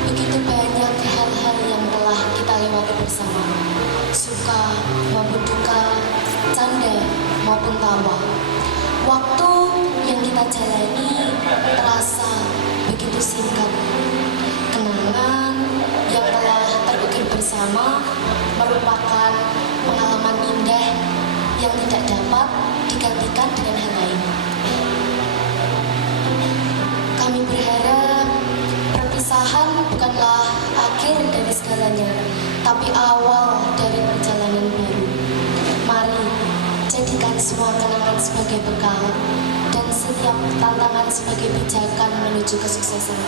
Begitu banyak hal-hal yang telah kita lewati bersama, suka maupun duka, canda maupun tawa. Waktu yang kita jalani terasa begitu singkat. Kenangan yang telah terukir bersama merupakan pengalaman indah yang tidak dapat digantikan dengan hal lain. Kami berharap perpisahan bukanlah akhir dari segalanya, tapi awal dari perjalanan baru. Mari jadikan semua kenangan sebagai bekal dan setiap tantangan sebagai pijakan menuju kesuksesan.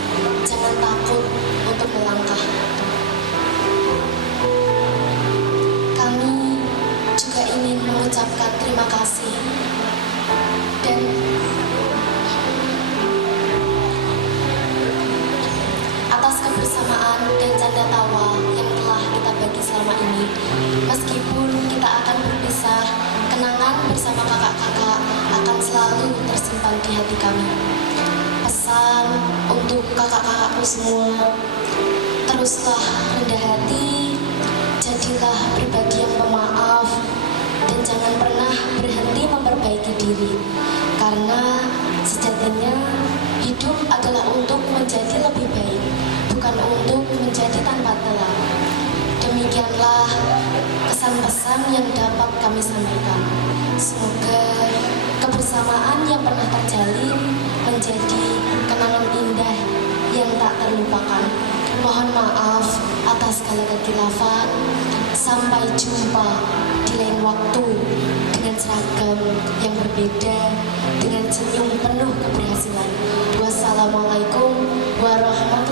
Jangan takut untuk melangkah. Kami juga ingin mengucapkan terima kasih dan atas kebersamaan dan canda tawa yang telah kita bagi selama ini. Meskipun kita akan berpisah, kenangan bersama kakak-kakak akan selalu tersimpan di hati kami. Pesan untuk kakak-kakakku semua, teruslah rendah hati, jadilah pribadi yang pemaaf, dan jangan pernah berhenti memperbaiki diri. Karena sejatinya hidup adalah untuk menjadi lebih baik, bukan untuk menjadi tanpa telah. Demikianlah pesan-pesan yang dapat kami sampaikan. Semoga kebersamaan yang pernah terjalin menjadi kenangan indah yang tak terlupakan. Mohon maaf atas segala kekhilafan. Sampai jumpa di lain waktu dengan seragam yang berbeda, dengan senyum penuh keberhasilan. Wassalamualaikum warahmatullahi wabarakatuh.